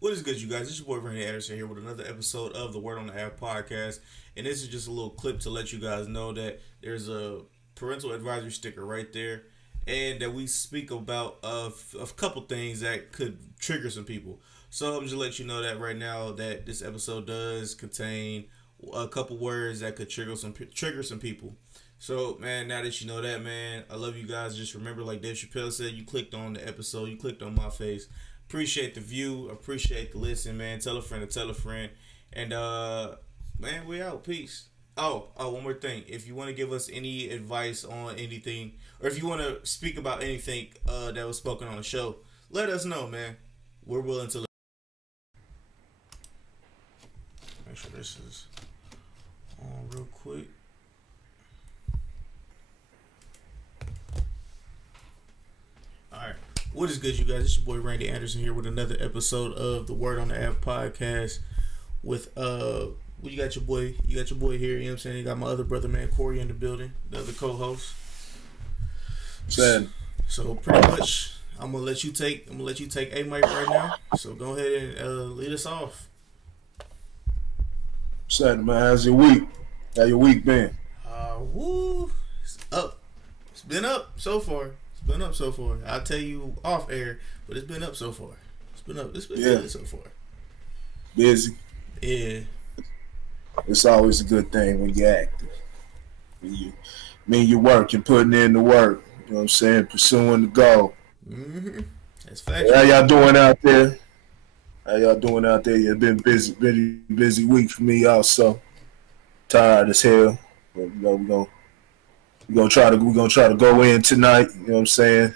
What is good, you guys? It's your boy Randy Anderson here with another episode of the Word on the App podcast. And this is just a little clip to let you guys know that there's a parental advisory sticker right there, and that we speak about a couple things that could trigger some people. So I'm just let you know that right now that this episode does contain a couple words that could trigger some people. So man, now that you know that, man, I love you guys. Just remember, like Dave Chappelle said, you clicked on the episode, you clicked on my face. Appreciate the view, appreciate the listen, man. Tell a friend to tell a friend. And man, we out. Peace. One more thing. If you want to give us any advice on anything, or if you want to speak about anything that was spoken on the show, let us know, man. We're willing to make sure this is on real quick. All right. What is good, you guys? It's your boy Randy Anderson here with another episode of the Word on the App podcast. With well, you got your boy here. You know what I'm saying? You got my other brother, man, Corey, in the building, the other co-host. Sad. So pretty much, I'm gonna let you take a mic right now. So go ahead and lead us off. Sad, man. How's your week? How your week been? Woo, it's up. It's been up so far. I'll tell you off air, but it's been up so far. It's been up. It's been good so far. Busy. Yeah. It's always a good thing when you're active. When you work, you're putting in the work. You know what I'm saying? Pursuing the goal. Mm-hmm. That's factual. How y'all doing out there? It's been busy week for me also. Tired as hell. But we're gonna try to go in tonight. You know what I'm saying?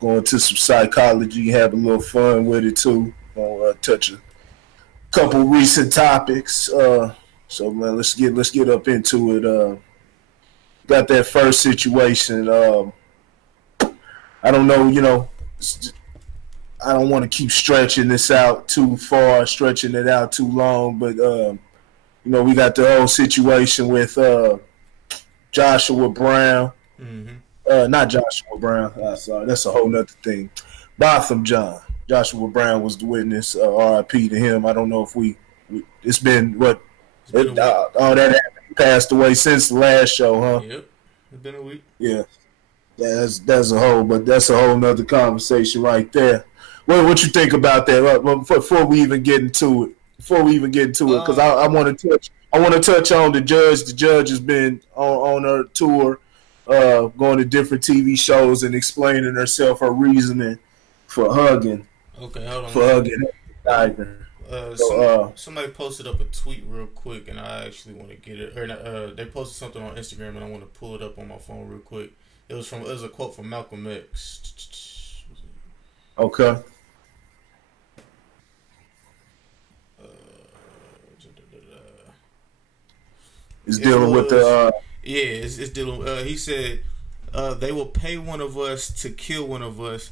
Going to some psychology, have a little fun with it too. Gonna touch a couple recent topics. So man, let's get up into it. Got that first situation. I don't know. I don't want to keep stretching this out too far, stretching it out too long. But we got the whole situation with Joshua Brown. Not Joshua Brown. Sorry, that's a whole nother thing. Botham Jean. Joshua Brown was the witness. R.I.P. to him. I don't know if it's been what all that happened. He passed away since the last show, huh? Yep. It's been a week. Yeah. That's a whole nother conversation right there. What you think about that? Before we even get into it, because I want to touch on the judge. The judge has been on her tour, going to different TV shows and explaining herself, her reasoning for hugging. Okay, hold on. For hugging Tiger. Somebody posted up a tweet real quick, and I actually want to get it. Or they posted something on Instagram, and I want to pull it up on my phone real quick. It was a quote from Malcolm X. Okay. It's dealing with the. Yeah, it's dealing. He said, "They will pay one of us to kill one of us,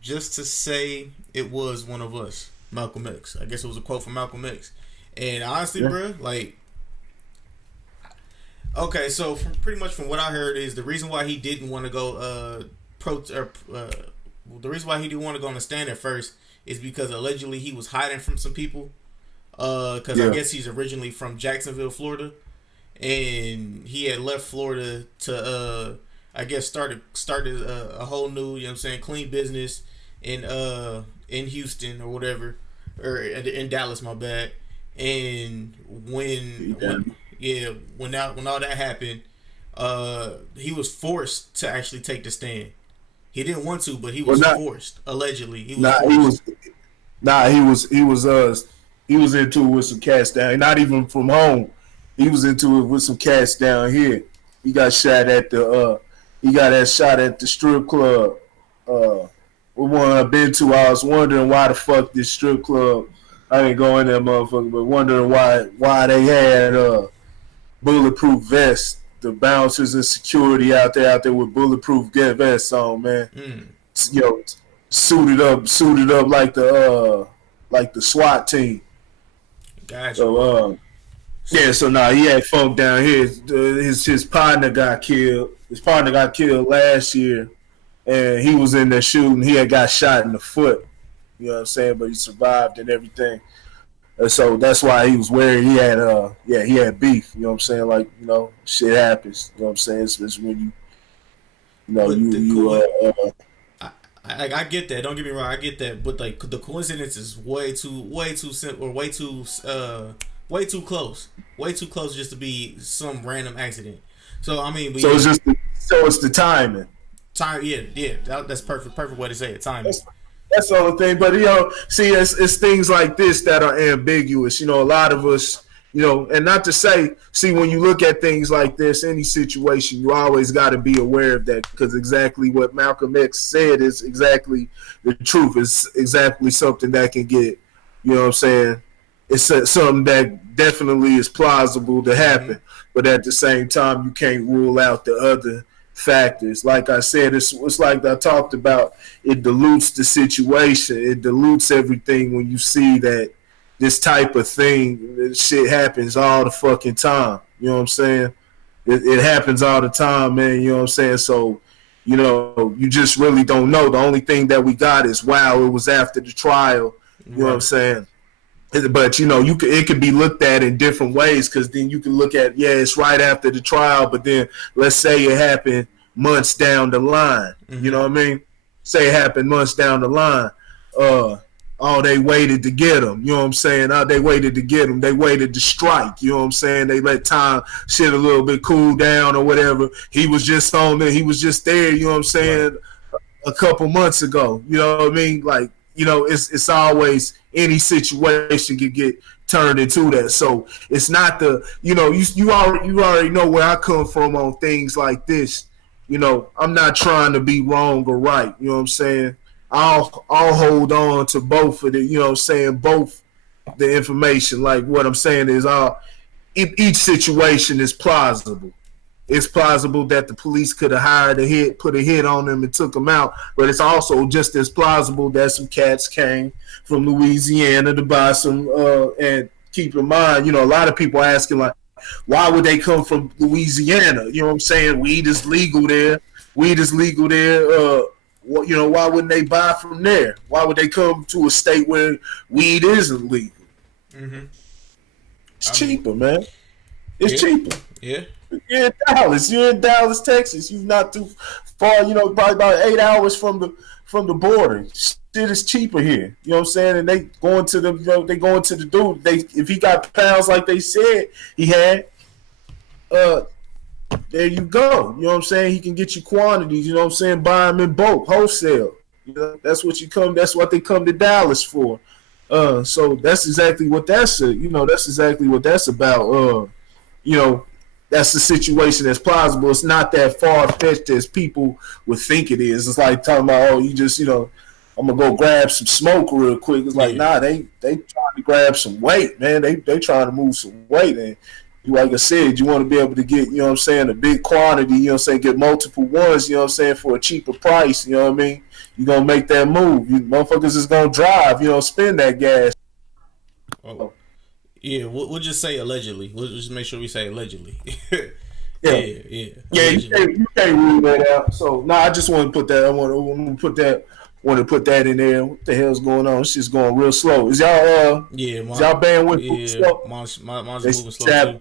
just to say it was one of us." Malcolm X. I guess it was a quote from Malcolm X. And honestly, bro, like, okay, so pretty much from what I heard is the reason why he didn't want to go the reason why he didn't want to go on the stand at first is because allegedly he was hiding from some people. Because I guess he's originally from Jacksonville, Florida, and he had left Florida to I guess started a whole new, you know what I'm saying, clean business in Houston or whatever, or in Dallas, my bad. And when all that happened, he was forced to actually take the stand. He didn't want to, but he was forced. Allegedly, he was. He was into it with some cats down. Not even from home. He was into it with some cats down here. He got shot at the. He got that shot at the strip club. One I've been to, I was wondering why the fuck this strip club. I didn't go in there, motherfucker, but wondering why they had bulletproof vests. The bouncers and security out there with bulletproof vests on, man. Suited up like the SWAT team. Gotcha. So he had folk down here. His partner got killed. His partner got killed last year, and he was in there shooting. He had got shot in the foot. You know what I'm saying? But he survived and everything. And so that's why he was where he had he had beef. You know what I'm saying? Like, you know, shit happens. You know what I'm saying? It's when I get that. Don't get me wrong. I get that. But like the coincidence is way too simple, or way too close. Way too close just to be some random accident. So I mean, it's the timing. Time, yeah. That's perfect way to say it. Timing. That's the only thing. But, you know, see, it's things like this that are ambiguous. You know, a lot of us, you know, and not to say, see, when you look at things like this, any situation, you always got to be aware of that, because exactly what Malcolm X said is exactly the truth. It's exactly something that can get, you know what I'm saying, it's something that definitely is plausible to happen. But at the same time, you can't rule out the other factors. Like I said, it's like I talked about, it dilutes the situation. It dilutes everything when you see that this type of thing, this shit happens all the fucking time. You know what I'm saying? It happens all the time, man. You know what I'm saying? So, you know, you just really don't know. The only thing that we got is, wow, it was after the trial. You know what I'm saying? But, you know, it could be looked at in different ways, because then you can look at, it's right after the trial, but then let's say it happened months down the line. You know what I mean? Say it happened months down the line. They waited to get him. You know what I'm saying? They waited to get him. They waited to strike. You know what I'm saying? They let time shit a little bit cool down or whatever. He was just on there. He was just there. You know what I'm saying? A couple months ago. You know what I mean? Like, you know, it's always, any situation could get turned into that. So it's not the, you know, you already know where I come from on things like this. You know, I'm not trying to be wrong or right. You know what I'm saying? I'll hold on to both of the, you know what I'm saying, both the information. Like, what I'm saying is, each situation is plausible. It's plausible that the police could have put a hit on them and took them out, but it's also just as plausible that some cats came from Louisiana to buy some. And keep in mind, you know, a lot of people asking, like, why would they come from Louisiana? You know what I'm saying? Weed is legal there. You know, why wouldn't they buy from there? Why would they come to a state where weed isn't legal? It's cheaper, man. It's cheaper. Yeah. You're in Dallas, Texas. You're not too far. You know, probably about 8 hours from the border. Shit is cheaper here. You know what I'm saying? And they going to the dude. If he got pounds like they said he had, there you go. You know what I'm saying? He can get you quantities. You know what I'm saying? Buy them in bulk, wholesale. You know, that's what they come to Dallas for. So that's exactly what that's. That's exactly what that's about. You know. That's the situation that's plausible. It's not that far-fetched as people would think it is. It's like talking about, you just, you know, I'm going to go grab some smoke real quick. It's like, nah, they trying to grab some weight, man. They trying to move some weight. And like I said, you want to be able to get, you know what I'm saying, a big quantity, you know what I'm saying, get multiple ones, you know what I'm saying, for a cheaper price, you know what I mean? You're going to make that move. You motherfuckers is going to drive, you know, spend that gas. Oh. Yeah, we'll just say allegedly. We'll just make sure we say allegedly. Yeah, Allegedly. you can't rule that out. So, I just want to put that. I want to put that in there. What the hell's going on? It's just going real slow. Is y'all is y'all bandwidth slow? Mine's moving slow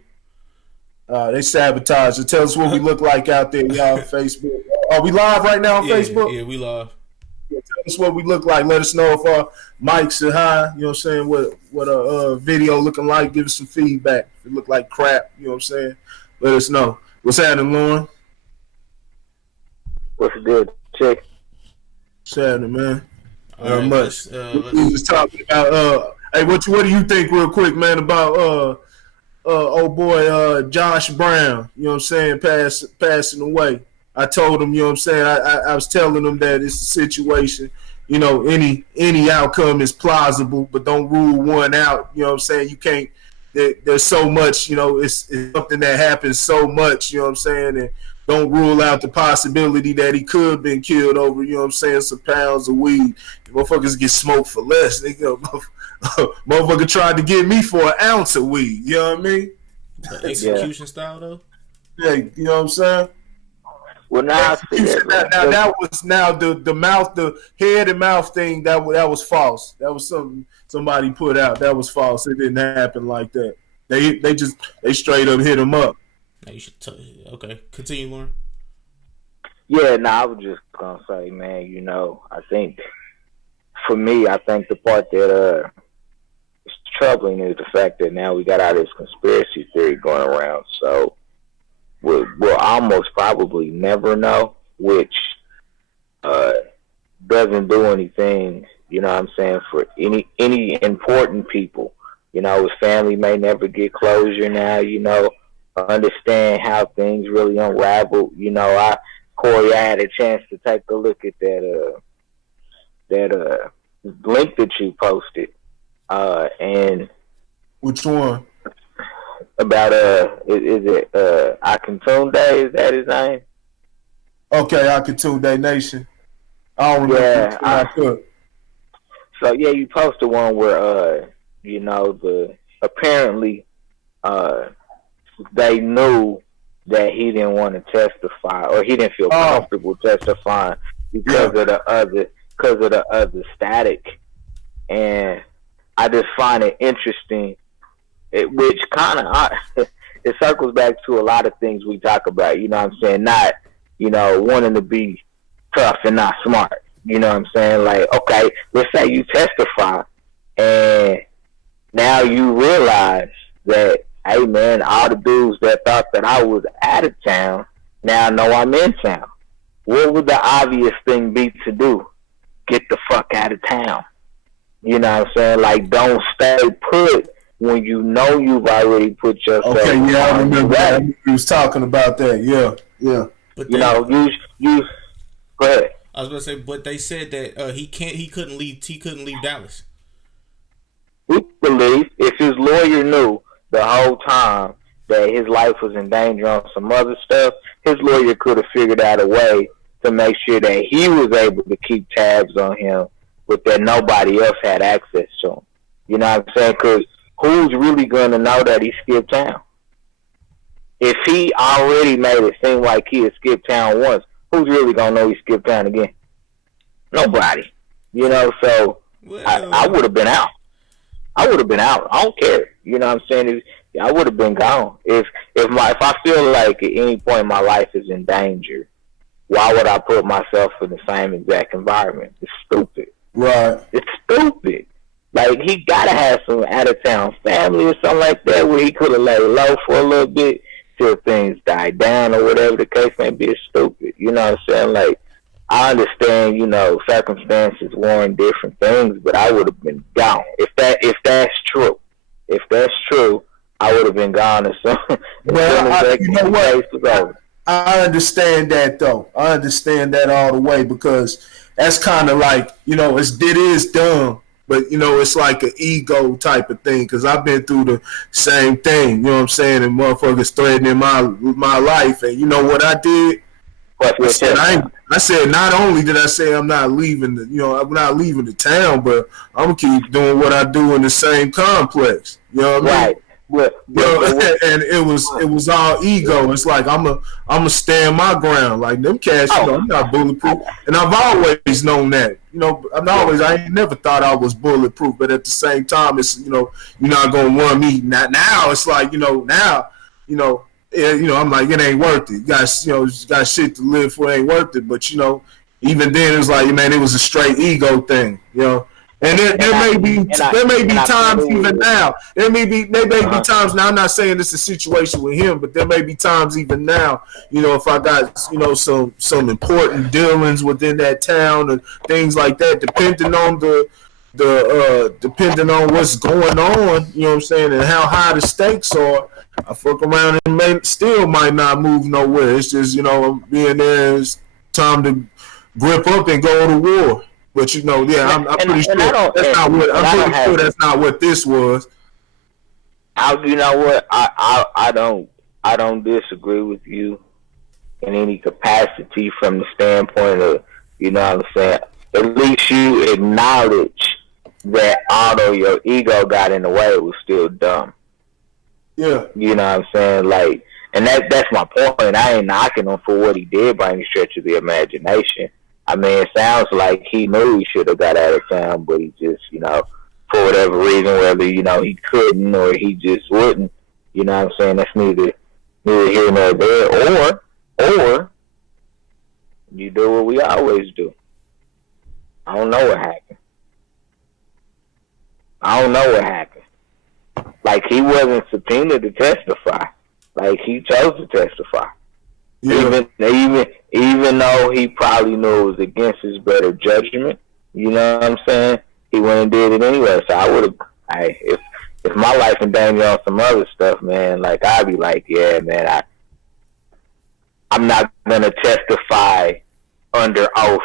too. They sabotage it. Tell us what we look like out there, y'all. Facebook. Are we live right now on Facebook? Yeah, we live. Tell us what we look like. Let us know if our mics are high. You know what I'm saying? What a video looking like. Give us some feedback. If it look like crap, you know what I'm saying? Let us know. What's happening, Lauren? What's good, chick? What's happening, man? Right, much. We was talking about. Hey, what do you think, real quick, man, about old boy Josh Brown? You know what I'm saying? Passing away. I told him, you know what I'm saying, I was telling him that it's a situation, you know, any outcome is plausible, but don't rule one out. You know what I'm saying? You can't, there's so much, you know, it's something that happens so much, you know what I'm saying, and don't rule out the possibility that he could have been killed over, you know what I'm saying, some pounds of weed. Motherfuckers get smoked for less. They, you know, motherfucker tried to get me for an ounce of weed, you know what I mean? The execution style, though? Yeah, you know what I'm saying? Well, now I see now, that was the mouth, the head and mouth thing. That was false. That was something somebody put out. That was false. It didn't happen like that. They straight up hit him up. Now you should okay, continue, Lauren. Yeah, I was just gonna say, man. You know, I think for me, I think the part that is troubling is the fact that now we got all this conspiracy theory going around. So we'll almost probably never know, which doesn't do anything. You know what I'm saying, for any important people. You know, his family may never get closure now. You know, understand how things really unraveled. You know, Corey, I had a chance to take a look at that link that you posted, and which one? About is it Akintunde? Is that his name? Okay, Akintunde Nation. I don't remember. Yeah, so yeah, you posted one where you know, apparently they knew that he didn't want to testify, or he didn't feel comfortable testifying because of the other static. And I just find it interesting, which kind of it circles back to a lot of things we talk about. You know what I'm saying? Not, you know, wanting to be tough and not smart. You know what I'm saying? Like, okay, let's say you testify, and now you realize that, hey man, all the dudes that thought that I was out of town now know I'm in town. What would the obvious thing be to do? Get the fuck out of town. You know what I'm saying? Like, don't stay put when you know you've already put yourself. Okay, yeah, I remember that. He was talking about that. Yeah. But you know, you go ahead. I was gonna say, but they said that he couldn't leave Dallas. We believe if his lawyer knew the whole time that his life was in danger on some other stuff, his lawyer could have figured out a way to make sure that he was able to keep tabs on him, but that nobody else had access to him. You know what I'm saying? Because who's really going to know that he skipped town? If he already made it seem like he had skipped town once, who's really going to know he skipped town again? Nobody. You know, so I would have been out. I don't care. You know what I'm saying? I would have been gone. If I feel like at any point my life is in danger, why would I put myself in the same exact environment? It's stupid. Right. It's stupid. Like, he gotta have some out of town family or something like that where he could have laid low for a little bit till things died down or whatever the case may be. It's stupid. You know what I'm saying? Like, I understand, you know, circumstances warrant different things, but I would have been gone. If that's true, I would have been gone as soon as you know what? I understand that though. I understand that all the way, because that's kind of like, you know, it is dumb, but you know, it's like an ego type of thing. Because I've been through the same thing. You know what I'm saying? And motherfuckers threatening my life, and you know what I did? I said not only did I say I'm not leaving the town, but I'm gonna keep doing what I do in the same complex. You know what I mean? And it was all ego. It's like I'm a stand my ground. Like them cats, you know, I'm not bulletproof, and I've always known that. You know, I ain't never thought I was bulletproof, but at the same time, it's, you know, you're not gonna run me. Now it's like, you know, I'm like, it ain't worth it. You got shit to live for, it ain't worth it. But you know, even then it was like, man, it was a straight ego thing, you know. And there may be times even now. There may be times now. I'm not saying this is a situation with him, but there may be times even now. You know, if I got, you know, some important dealings within that town and things like that, depending on depending on what's going on, you know what I'm saying, and how high the stakes are, I fuck around and still might not move nowhere. It's just, you know, being there, it's time to grip up and go to war. But you know, yeah, I'm pretty sure that's not what this was. You know what? I don't disagree with you in any capacity from the standpoint of, you know what I'm saying, at least you acknowledge that although your ego got in the way, it was still dumb. Yeah. You know what I'm saying? Like, And that's my point. I ain't knocking him for what he did by any stretch of the imagination. I mean, it sounds like he knew he should have got out of town, but he just, for whatever reason, whether, he couldn't or he just wouldn't, you know what I'm saying? That's neither here nor there. Or you do what we always do. I don't know what happened. Like, he wasn't subpoenaed to testify. Like, he chose to testify. Yeah. Even though he probably knew it was against his better judgment, you know what I'm saying? He went and did it anyway. So I would have, if my life in danger on some other stuff, man, like, I'd be like, yeah, man, I'm not gonna testify under oath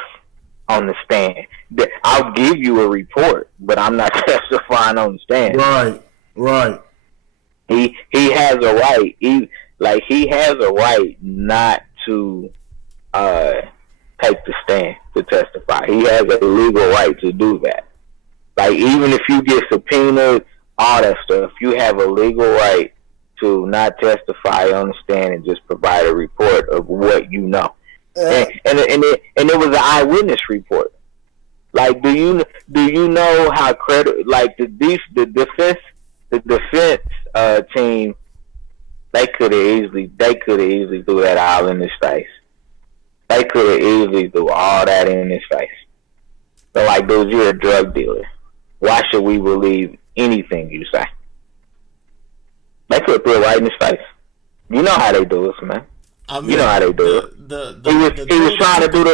on the stand. I'll give you a report, but I'm not testifying on the stand. Right. He has a right. He has a right not to take the stand to testify. He has a legal right to do that. Like, even if you get subpoenaed, all that stuff, you have a legal right to not testify on the stand and just provide a report of what you know. And it was an eyewitness report. Like, do you know how like the defense team, they could have easily threw that all in his face. They could have easily threw all that in his face. But like, dude, you're a drug dealer. Why should we believe anything you say? They could throw it right in his face. You know how they do it, man. I mean, you know how they do it. He was trying to do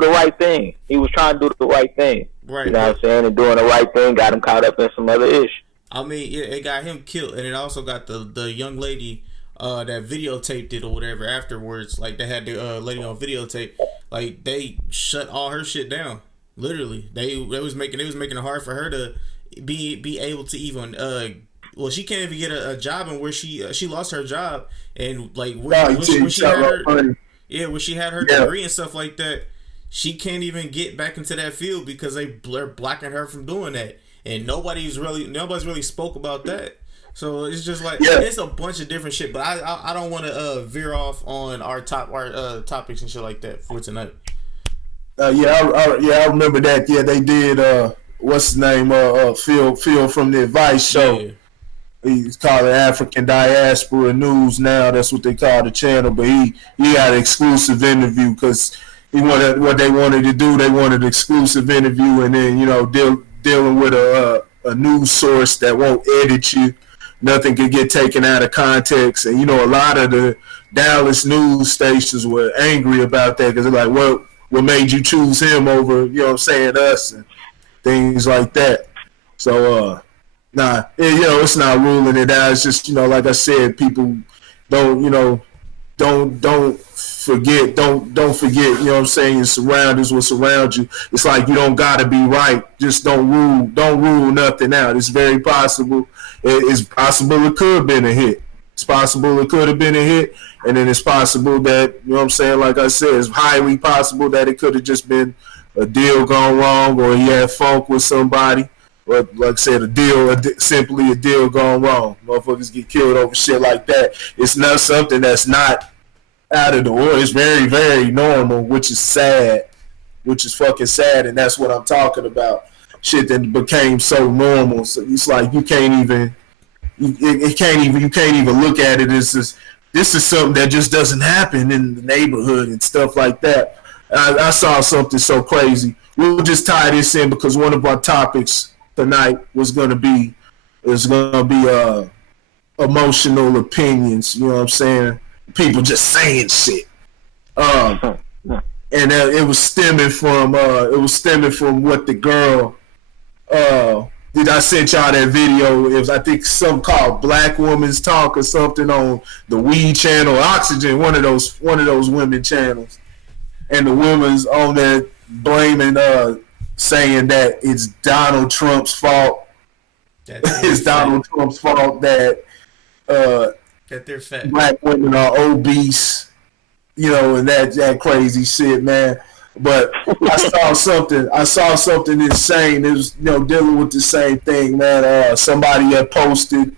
the right thing. He was trying to do the right thing. Right. You know what I'm saying? And doing the right thing got him caught up in some other issue. I mean, yeah, it got him killed, and it also got the young lady that videotaped it or whatever afterwards. Like, they had the lady on videotape. Like, they shut all her shit down. Literally, they was making it hard for her to be able to even well, she can't even get a job, and where she lost her job, and like when she had her degree and stuff like that, she can't even get back into that field because they're blocking her from doing that, and nobody's really spoke about that. So it's just like it's a bunch of different shit. But I don't want to veer off on our topics and shit like that for tonight. I remember that. Yeah, they did. What's his name? Phil from the Advice Show. Yeah. He's called it African Diaspora News now. That's what they call the channel. But he had an exclusive interview because he wanted what they wanted to do. They wanted an exclusive interview, and then dealing with a news source that won't edit you. Nothing could get taken out of context, and a lot of the Dallas news stations were angry about that because they're like, what made you choose him over, us and things like that. So, it's not ruling it out. It's just, like I said, people don't forget, your surroundings will surround you. It's like you don't gotta be right. Just don't rule nothing out. It's very possible. It's possible it could have been a hit. It's possible it could have been a hit, and then it's possible that, like I said, it's highly possible that it could have just been a deal gone wrong, or he had funk with somebody. But like I said, simply a deal gone wrong. Motherfuckers get killed over shit like that. It's not something that's not out of the world. It's very, very normal, which is sad, which is fucking sad, and that's what I'm talking about. Shit that became so normal. So it's like you can't even look at it as this is something that just doesn't happen in the neighborhood and stuff like that. I saw something so crazy. We'll just tie this in because one of our topics tonight was gonna be emotional opinions. You know what I'm saying? People just saying shit. And it was stemming from what the girl. Did I sent y'all that video? It was, I think, something called Black Woman's Talk or something on the Weed channel, Oxygen, one of those women channels, and the woman's on there blaming, saying that it's Donald Trump's fault. It's Donald Trump's fault that they're fat. Black women are obese, and that crazy shit, man. But I saw something insane. It was, dealing with the same thing, man. Somebody had posted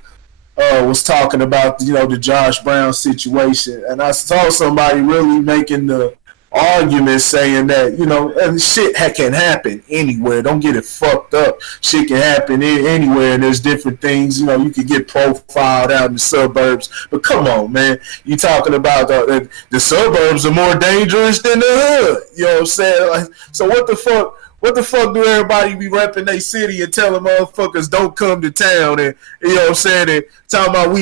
was talking about the Josh Brown situation, and I saw somebody really making the argument saying that and shit can happen anywhere. Don't get it fucked up. Shit can happen anywhere, and there's different things. You can get profiled out in the suburbs, but come on, man, you talking about the suburbs are more dangerous than the hood. You know what I'm saying? Like, so what the fuck? What the fuck do everybody be repping their city and telling motherfuckers don't come to town and I'm saying, and talking about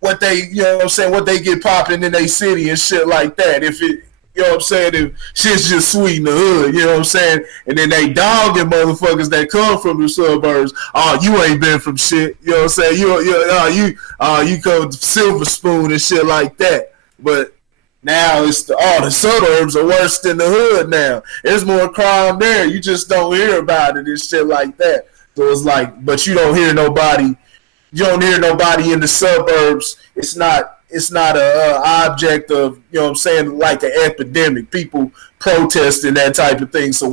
what they I'm saying, what they get popping in their city and shit like that. If it I'm saying, if shit's just sweet in the hood, what I'm saying? And then they dogging motherfuckers that come from the suburbs. Oh, you ain't been from shit. You know what I'm saying? You come to Silver Spoon and shit like that. But now it's the suburbs are worse than the hood now. There's more crime there. You just don't hear about it and shit like that. So it's like, but you don't hear nobody in the suburbs. It's not a object of, what I'm saying, like an epidemic. People protesting that type of thing. So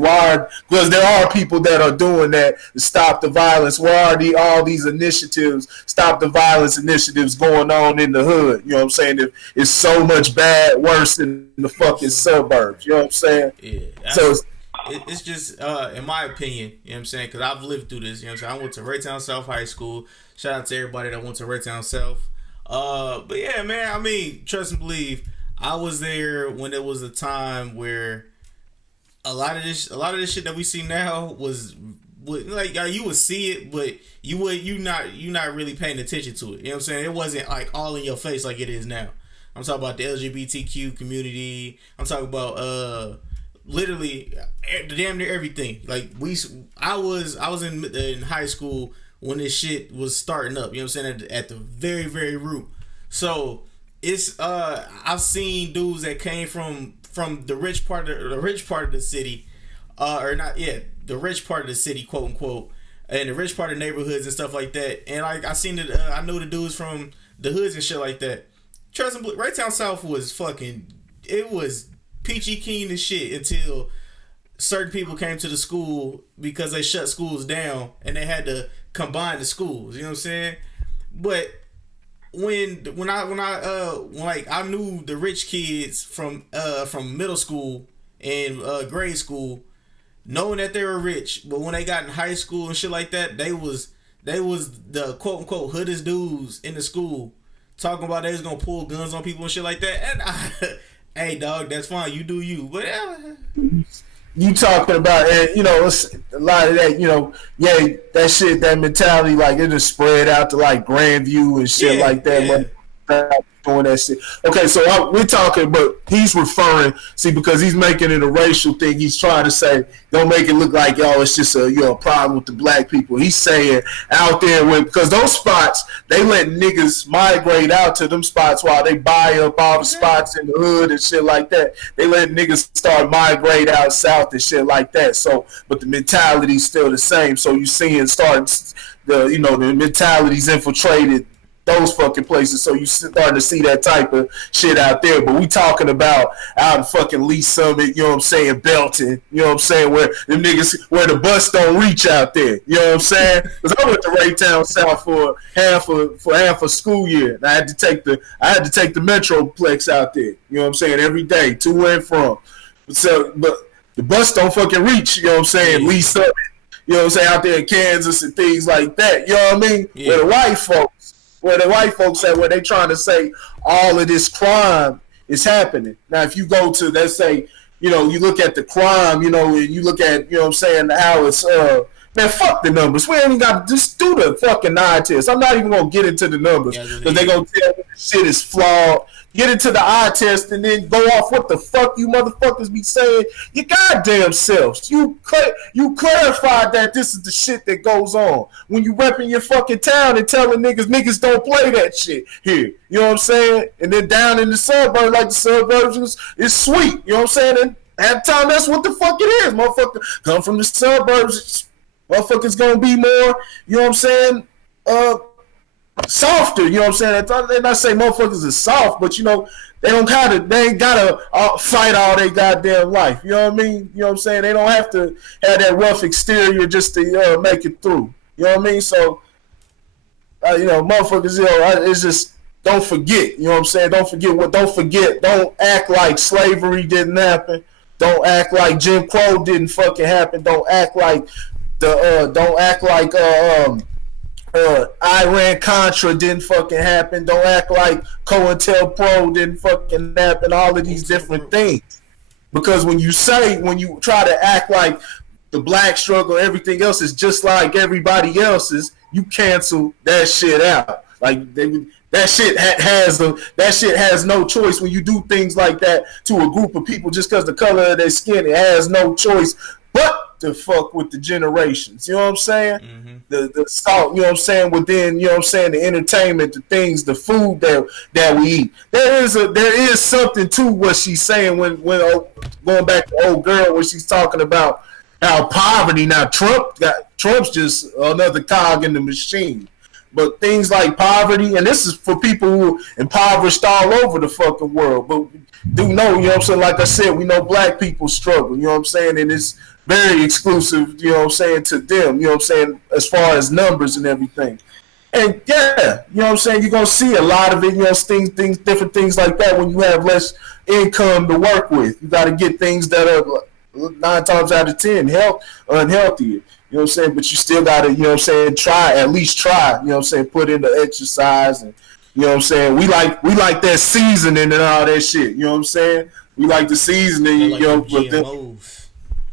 because there are people that are doing that to stop the violence. Why are all these initiatives, stop the violence initiatives going on in the hood? You know what I'm saying? It's so much worse in the fucking suburbs. You know what I'm saying? Yeah. So it's just, in my opinion, you know what I'm saying? Because I've lived through this. You know what I'm saying? I went to Raytown South High School. Shout out to everybody that went to Raytown South. But yeah, man, I mean, trust and believe, I was there when there was a time where a lot of this shit that we see now was like, you would see it, but you not really paying attention to it. You know what I'm saying? It wasn't like all in your face like it is now. I'm talking about the LGBTQ community. I'm talking about literally damn near everything. Like I was in high school when this shit was starting up, you know what I'm saying, at the very, very root. So it's I've seen dudes that came from the rich part of the city, the rich part of the city, quote unquote, and the rich part of neighborhoods and stuff like that. And like I seen it, I know the dudes from the hoods and shit like that. Trust me, Raytown South was it was peachy keen and shit until certain people came to the school because they shut schools down and they had to combine the schools. You know what I'm saying? But when I knew the rich kids from middle school and grade school, knowing that they were rich, but when they got in high school and shit like that, they was the quote unquote hoodest dudes in the school talking about they was gonna pull guns on people and shit like that. And hey dog, that's fine, you do you. But you talking about, it's a lot of that, that shit, that mentality, like it just spread out to like Grandview and shit like that. Yeah. Doing that shit. Okay, so we're talking, but he's referring, because he's making it a racial thing. He's trying to say, don't make it look like, it's just a problem with the black people. He's saying out there because those spots, they let niggas migrate out to them spots while they buy up all the spots in the hood and shit like that. They let niggas start migrate out south and shit like that. So, but the mentality's still the same. So you seeing the mentality's infiltrated those fucking places, so you starting to see that type of shit out there. But we talking about out in fucking Lee Summit, you know what I'm saying, Belton, you know what I'm saying, where them niggas, where the bus don't reach out there, you know what I'm saying? Because I went to Raytown South for half a school year, and I had to take the Metroplex out there, you know what I'm saying, every day to and from. So, but the bus don't fucking reach, you know what I'm saying, Lee Summit, you know what I'm saying, out there in Kansas and things like that, you know what I mean? Yeah. Where the white folks at, where they trying to say all of this crime is happening. Now, if you go to, let's say, you look at the crime, and you look at, you know what I'm saying, how it's, man, fuck the numbers. We ain't even got to just do the fucking eye test. I'm not even going to get into the numbers because they going to tell me the shit is flawed. Get into the eye test and then go off what the fuck you motherfuckers be saying your goddamn selves. You clarified that this is the shit that goes on when you repping your fucking town and telling niggas don't play that shit here. You know what I'm saying? And then down in the suburbs, like the suburbs is sweet. You know what I'm saying? And at the time, that's what the fuck it is. Motherfucker come from the suburbs. Motherfuckers gonna be more, you know what I'm saying, softer, you know what I'm saying? They're not saying motherfuckers are soft, but they ain't gotta fight all their goddamn life. You know what I mean? You know what I'm saying? They don't have to have that rough exterior just to make it through. You know what I mean? So motherfuckers, it's just, don't forget, you know what I'm saying? Don't forget, don't act like slavery didn't happen. Don't act like Jim Crow didn't fucking happen. Don't act like Iran Contra didn't fucking happen. Don't act like COINTELPRO didn't fucking happen. All of these different things. Because when you try to act like the black struggle, everything else is just like everybody else's, you cancel that shit out. Like that shit has no choice when you do things like that to a group of people just because the color of their skin. It has no choice but to fuck with the generations. You know what I'm saying? Mm-hmm. The salt, you know what I'm saying, within, you know what I'm saying, the entertainment, the things, the food that we eat. There is something to what she's saying when going back to old girl when she's talking about how poverty, now Trump's just another cog in the machine. But things like poverty, and this is for people who impoverished all over the fucking world, but do know, you know what I'm saying, like I said, we know black people struggle, you know what I'm saying, and it's very exclusive, you know what I'm saying, to them, you know what I'm saying, as far as numbers and everything. And yeah, you know what I'm saying, you're going to see a lot of it, you know, things, different things like that when you have less income to work with. You got to get things that are 9 times out of 10 unhealthier. You know what I'm saying? But you still got to, you know what I'm saying, at least try, you know what I'm saying, put in the exercise and, you know what I'm saying? We like that seasoning and all that shit, you know what I'm saying? We like the seasoning, like, you know, but then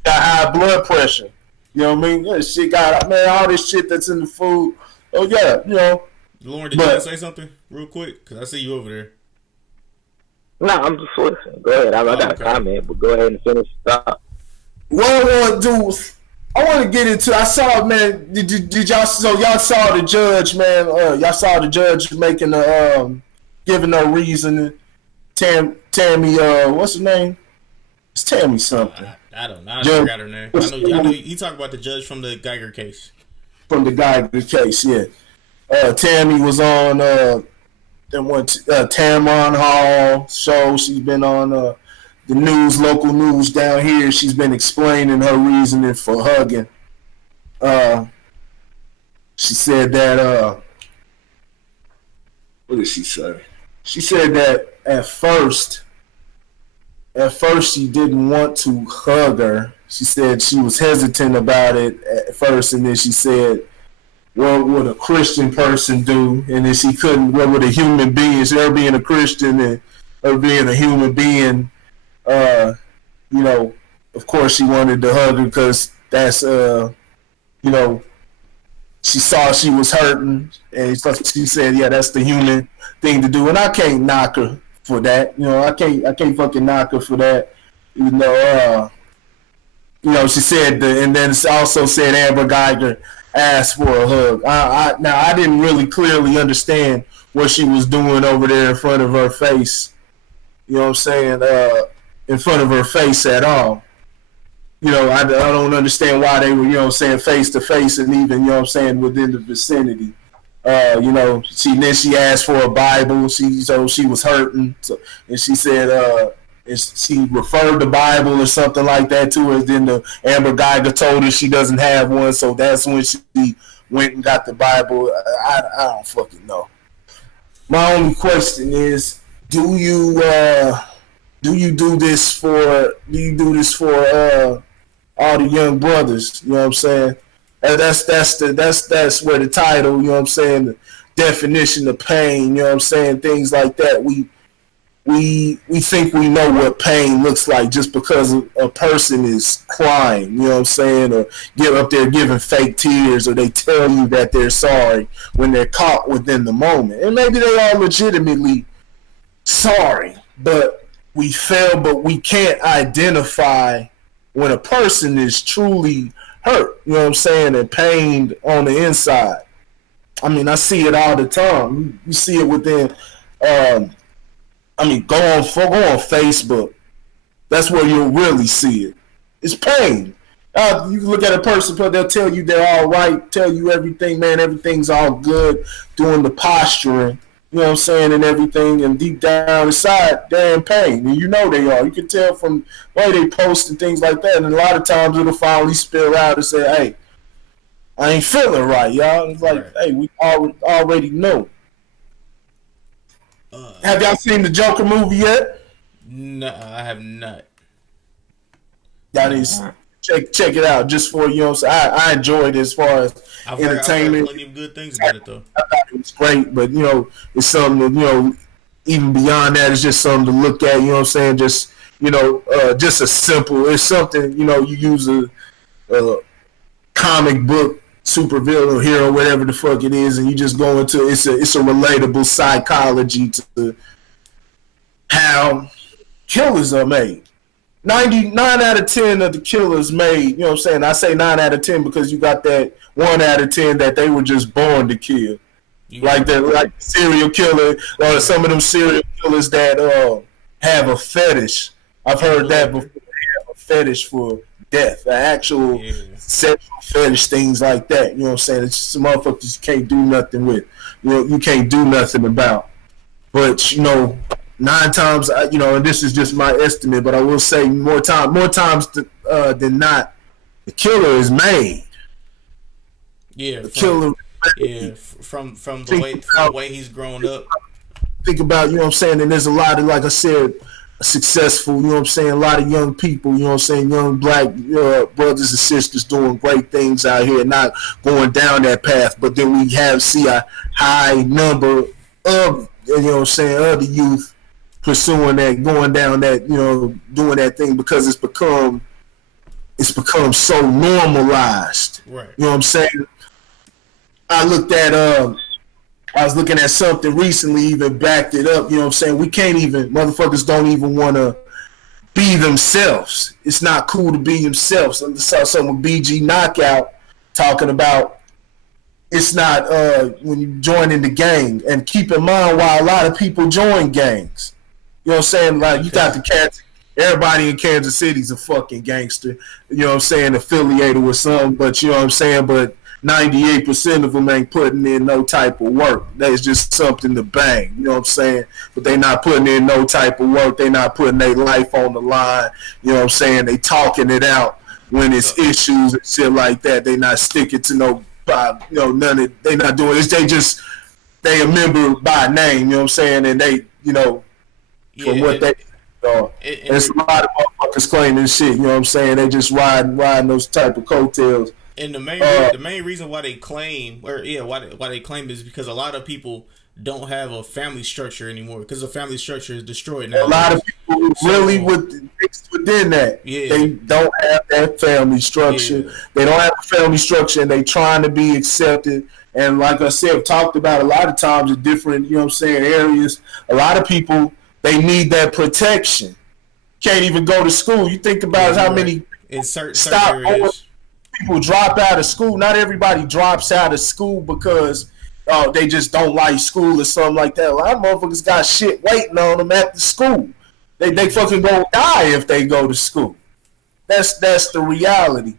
got high blood pressure. You know what I mean? Yeah, shit got, man, all this shit that's in the food. Oh, yeah, you know. Lauren, did you want to say something real quick? Because I see you over there. No, I'm just listening. Go ahead. I got a comment, but go ahead and finish the thought. What I want to do is, I want to get into. I saw, man. Did y'all? So y'all saw the judge, man. Y'all saw the judge making giving her reason. Tammy. What's her name? It's Tammy something. I don't know. I forgot her name. I know. You talk about the judge from the Geiger case. From the Geiger case, yeah. Tammy was on Tamron Hall show. She's been on the news, local news down here. She's been explaining her reasoning for hugging. She said that, what did she say? She said that at first she didn't want to hug her. She said she was hesitant about it at first, and then she said, what would a Christian person do? And then she couldn't, what would a human being, her being a Christian and her being a human being, you know, of course she wanted to hug her because that's, you know, she saw she was hurting, and she said, yeah, that's the human thing to do. And I can't knock her for that. You know, I can't fucking knock her for that. You know, she said, and then it also said Amber Geiger asked for a hug. Now, I didn't really clearly understand what she was doing over there in front of her face. You know what I'm saying? In front of her face at all. You know, I don't understand why they were, you know what I'm saying, face to face and even, you know what I'm saying, within the vicinity. You know, she asked for a Bible. So she was hurting. So, and she said, she referred the Bible or something like that to her. Then the Amber Geiger told her she doesn't have one. So that's when she went and got the Bible. I don't fucking know. My only question is, do you do this for all the young brothers? You know what I'm saying? And that's where the title, you know what I'm saying, the definition of pain, you know what I'm saying, things like that. We think we know what pain looks like just because a person is crying, you know what I'm saying, or get up there giving fake tears, or they tell you that they're sorry when they're caught within the moment. And maybe they are legitimately sorry, but we can't identify when a person is truly hurt, you know what I'm saying, and pained on the inside. I mean, I see it all the time. You see it within, I mean, go on Facebook. That's where you'll really see it. It's pain. You can look at a person, but they'll tell you they're all right, tell you everything, man, everything's all good, doing the posturing, you know what I'm saying, and everything, and deep down inside, they're in pain, and you know they are. You can tell from the way they post and things like that, and a lot of times it'll finally spill out and say, hey, I ain't feeling right, y'all. It's like, hey, we already know. Have y'all seen the Joker movie yet? No, I have not. Y'all need to check it out just for, you know what I'm saying. I enjoyed it as far as entertainment. I've heard plenty of good things about it, though. I thought it was great, but, you know, it's something that, you know, even beyond that, it's just something to look at, you know what I'm saying? Just, you know, just a simple, it's something, you know, you use a comic book supervillain hero, whatever the fuck it is, and you just go into, it's a relatable psychology to how killers are made. 99 out of 10 of the killers made, you know what I'm saying? I say 9 out of 10 because you got that 1 out of 10 that they were just born to kill. Like that, like serial killer, or some of them serial killers that have a fetish. I've heard that before. They have a fetish for death, an actual sexual fetish, things like that. You know what I'm saying? It's just some motherfuckers you can't do nothing with. You know, you can't do nothing about. But you know, 9 times, you know, and this is just my estimate, but I will say more times than not, the killer is made. Yeah, the killer. Yeah, from the way he's grown up. Think about, you know what I'm saying, and there's a lot of, like I said, successful, you know what I'm saying, a lot of young people, you know what I'm saying, young black brothers and sisters doing great things out here, not going down that path, but then we see a high number of, you know what I'm saying, of the youth pursuing that, going down that, you know, doing that thing because it's become so normalized. Right. You know what I'm saying? I was looking at something recently, even backed it up, you know what I'm saying? We can't even, motherfuckers don't even want to be themselves. It's not cool to be themselves. I saw something with BG Knockout talking about it's not when you join in the gang. And keep in mind why a lot of people join gangs. You know what I'm saying? Like, you got the cats, everybody in Kansas City's a fucking gangster, you know what I'm saying, affiliated with something, but you know what I'm saying, but 98% of them ain't putting in no type of work. That's just something to bang, you know what I'm saying? But they not putting in no type of work. They not putting their life on the line, you know what I'm saying? They talking it out when it's issues and shit like that. They not sticking to no, you know, none of, they not doing this. They a member by name, you know what I'm saying? And they, you know, from what they, there's a lot of motherfuckers claiming shit, you know what I'm saying? They just riding those type of coattails. And the main reason why they claim, why they claim is because a lot of people don't have a family structure anymore, because the family structure is destroyed now. A lot of people really mixed within that. Yeah. They don't have that family structure. Yeah. They don't have a family structure, and they trying to be accepted. And like I said, talked about a lot of times in different, you know what I'm saying, areas. A lot of people, they need that protection. Can't even go to school. You think about how many in certain areas. People drop out of school. Not everybody drops out of school because they just don't like school or something like that. A lot of motherfuckers got shit waiting on them at the school. They fucking gonna die if they go to school. That's the reality.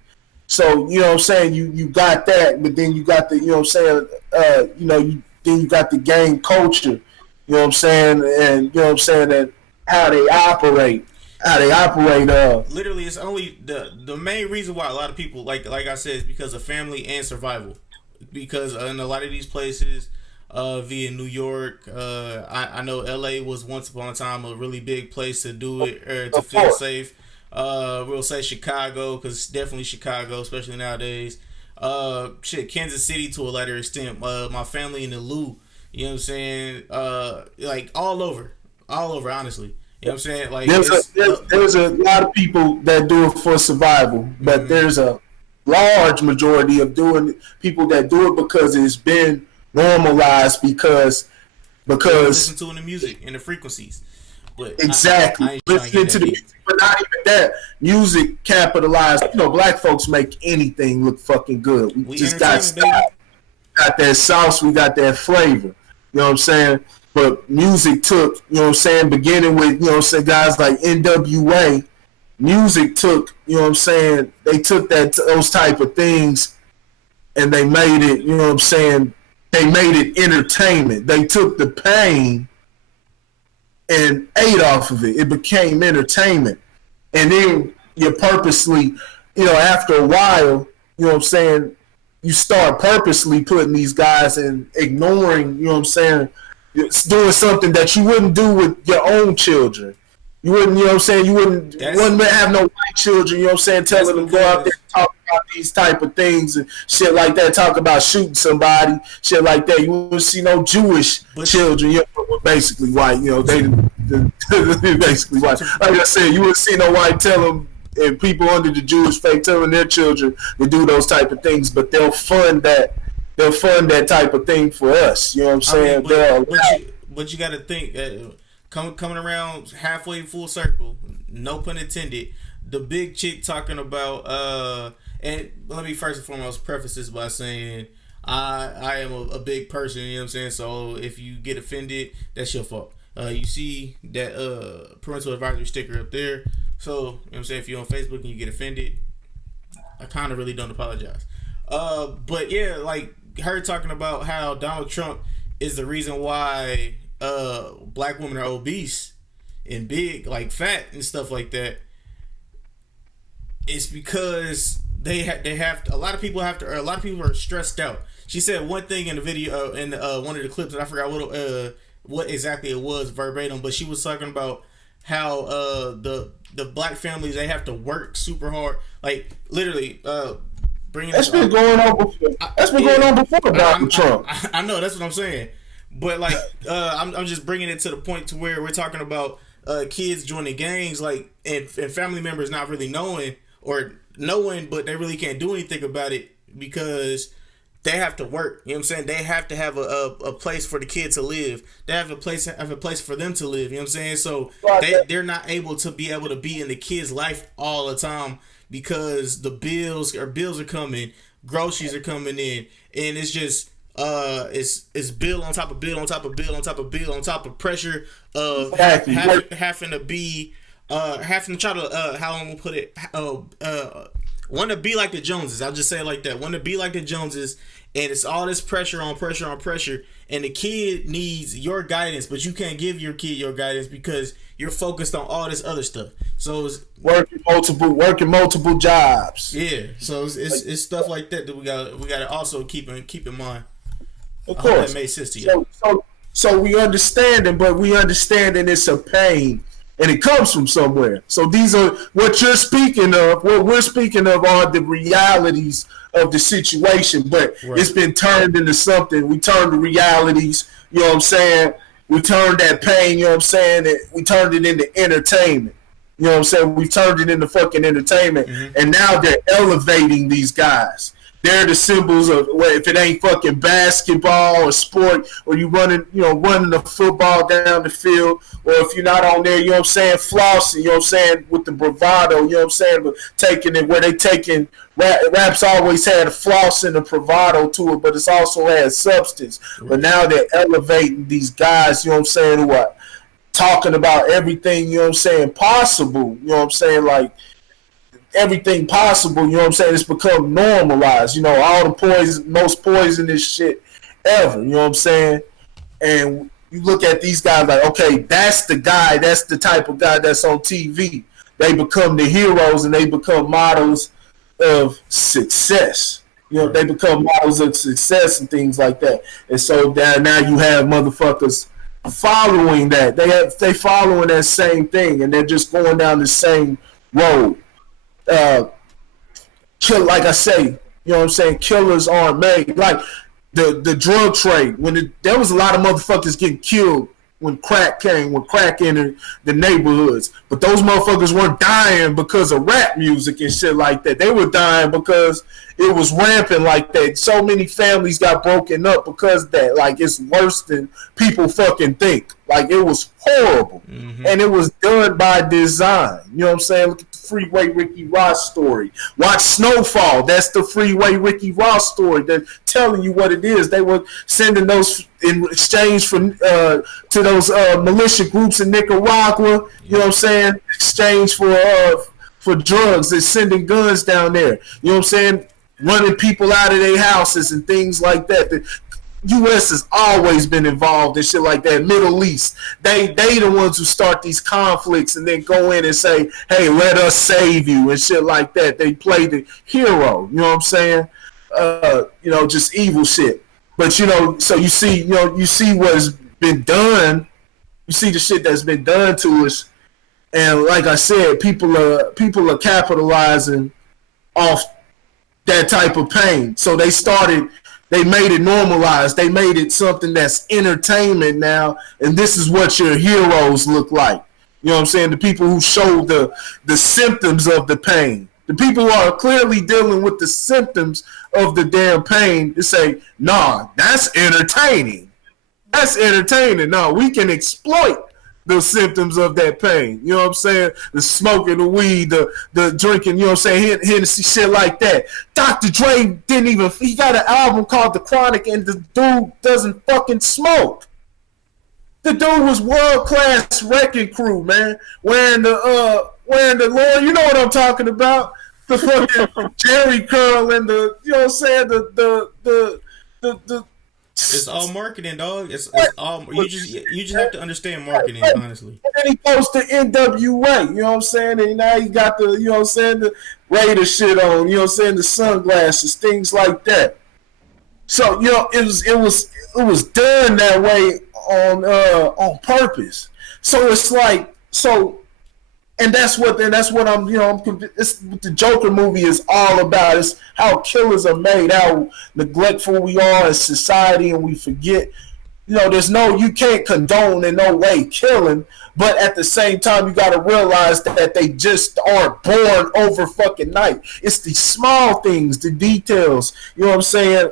So, you know what I'm saying, you got that, but then you got the, you know what I'm saying, then you got the gang culture, you know what I'm saying, and you know what I'm saying, that how they operate. Literally, it's only the main reason why a lot of people, like I said, is because of family and survival. Because in a lot of these places, via New York, I know LA was once upon a time a really big place to do it, to feel safe. We'll say Chicago, because it's definitely Chicago, especially nowadays. Kansas City to a later extent. My family in the Lou, you know what I'm saying? Like all over, honestly. You know what I'm saying? Like there's a lot of people that do it for survival, but there's a large majority of people that do it because it's been normalized because listen to the music and the frequencies. But exactly, listening to the music, but not even that. Music capitalized. You know, black folks make anything look fucking good. We just got that sauce. We got that flavor. You know what I'm saying? But music took, you know what I'm saying, beginning with, you know what I'm saying, guys like NWA, music took, you know what I'm saying, they took those type of things and they made it, you know what I'm saying, they made it entertainment. They took the pain and ate off of it. It became entertainment. And then you purposely, you know, after a while, you know what I'm saying, you start purposely putting these guys and ignoring, you know what I'm saying, it's doing something that you wouldn't do with your own children. You wouldn't, you know what I'm saying, you wouldn't have no white children, you know what I'm saying, telling them go out there and talk about these type of things and shit like that, talk about shooting somebody, shit like that. You wouldn't see no Jewish children, you know, basically white, you know, they basically white. Like I said, you wouldn't see no white tell them, and people under the Jewish faith telling their children to do those type of things, but they'll fund that type of thing for us. You know what I'm saying? But you got to think, coming around halfway full circle, no pun intended, the big chick talking about, and let me first and foremost preface this by saying, I am a big person, you know what I'm saying? So if you get offended, that's your fault. You see that parental advisory sticker up there. So, you know what I'm saying, if you're on Facebook and you get offended, I kind of really don't apologize. But yeah, like her talking about how Donald Trump is the reason why black women are obese and big, like fat and stuff like that. It's because they have a lot of people are stressed out. She said one thing in the video in one of the clips, and I forgot what exactly it was verbatim, but she was talking about how the black families, they have to work super hard, like literally bringing. That's been going on before. That's been going on before Donald Trump. I know, that's what I'm saying, but like I'm just bringing it to the point to where we're talking about kids joining gangs, like and family members not really knowing, but they really can't do anything about it because they have to work. You know what I'm saying? They have to have a place for the kid to live. They have a place for them to live. You know what I'm saying? So they're not able to be in the kid's life all the time because the bills are coming, groceries are coming in, and it's just it's bill on top of bill on top of bill on top of bill on top of pressure of having to be having to try to how I'm gonna put it want to be like the Joneses. I'll just say it like that. Want to be like the Joneses, and it's all this pressure on pressure on pressure, and the kid needs your guidance, but you can't give your kid your guidance because you're focused on all this other stuff. So it's working multiple jobs. Yeah, so it's stuff like that we got to also keep in mind. Of course, that made sense to you. So we understand it, but we understand that it's a pain. And it comes from somewhere. So these are what you're speaking of. What we're speaking of are the realities of the situation. But It's been turned into something. We turned the realities. You know what I'm saying? We turned that pain. You know what I'm saying? We turned it into entertainment. You know what I'm saying? We turned it into fucking entertainment. Mm-hmm. And now they're elevating these guys. They're the symbols of, well, if it ain't fucking basketball or sport, or you running the football down the field, or if you're not on there, you know what I'm saying, flossing, you know what I'm saying, with the bravado, you know what I'm saying, but taking it where they taking, rap's always had a floss and a bravado to it, but it's also had substance. But now they're elevating these guys, you know what I'm saying, who are talking about everything, you know what I'm saying, possible, you know what I'm saying, like, everything possible, you know what I'm saying? It's become normalized, you know, all the most poisonous shit ever, you know what I'm saying? And you look at these guys like, okay, that's the guy, that's the type of guy that's on TV. They become the heroes and they become models of success. You know, they become models of success and things like that. And so now you have motherfuckers following that. They following that same thing, and they're just going down the same road. Like I say, you know what I'm saying, killers aren't made. Like the drug trade, there was a lot of motherfuckers getting killed when crack entered the neighborhoods. But those motherfuckers weren't dying because of rap music and shit like that. They were dying because it was rampant like that. So many families got broken up because of that. Like, it's worse than people fucking think. Like, it was horrible. Mm-hmm. And it was done by design. You know what I'm saying? Look at the Freeway Ricky Ross story. Watch Snowfall. That's the Freeway Ricky Ross story. They're telling you what it is. They were sending those in exchange for to those militia groups in Nicaragua. You know what I'm saying? Exchange for drugs. They're sending guns down there. You know what I'm saying? Running people out of their houses and things like that. The U.S. has always been involved in shit like that. Middle East, they the ones who start these conflicts and then go in and say, hey, let us save you and shit like that. They play the hero, you know what I'm saying? just evil shit. But so you see what's been done. You see the shit that's been done to us, and like I said, people are capitalizing off that type of pain. So they made it normalized. They made it something that's entertainment now, and this is what your heroes look like. You know what I'm saying? The people who show the symptoms of the pain. The people who are clearly dealing with the symptoms of the damn pain, they say, nah, that's entertaining. That's entertaining. No, we can exploit the symptoms of that pain. You know what I'm saying? The smoking, the weed, the drinking, you know what I'm saying? Hennessy, shit like that. Dr. Dre he got an album called The Chronic, and the dude doesn't fucking smoke. The dude was world-class Wrecking Crew, man. Wearing the Lord, you know what I'm talking about. The fucking Jerry curl and the, you know what I'm saying, the it's all marketing, dog. It's all you just have to understand marketing, honestly. And then he goes to NWA, you know what I'm saying? And now he got the, you know what I'm saying, the Raider shit on, you know what I'm saying, the sunglasses, things like that. So, it was done that way on purpose. So it's like, and that's what I'm it's what the Joker movie is all about. It's how killers are made, how neglectful we are as society, and we forget. You can't condone in no way killing, but at the same time, you got to realize that they just aren't born over fucking night. It's the small things, the details, you know what I'm saying,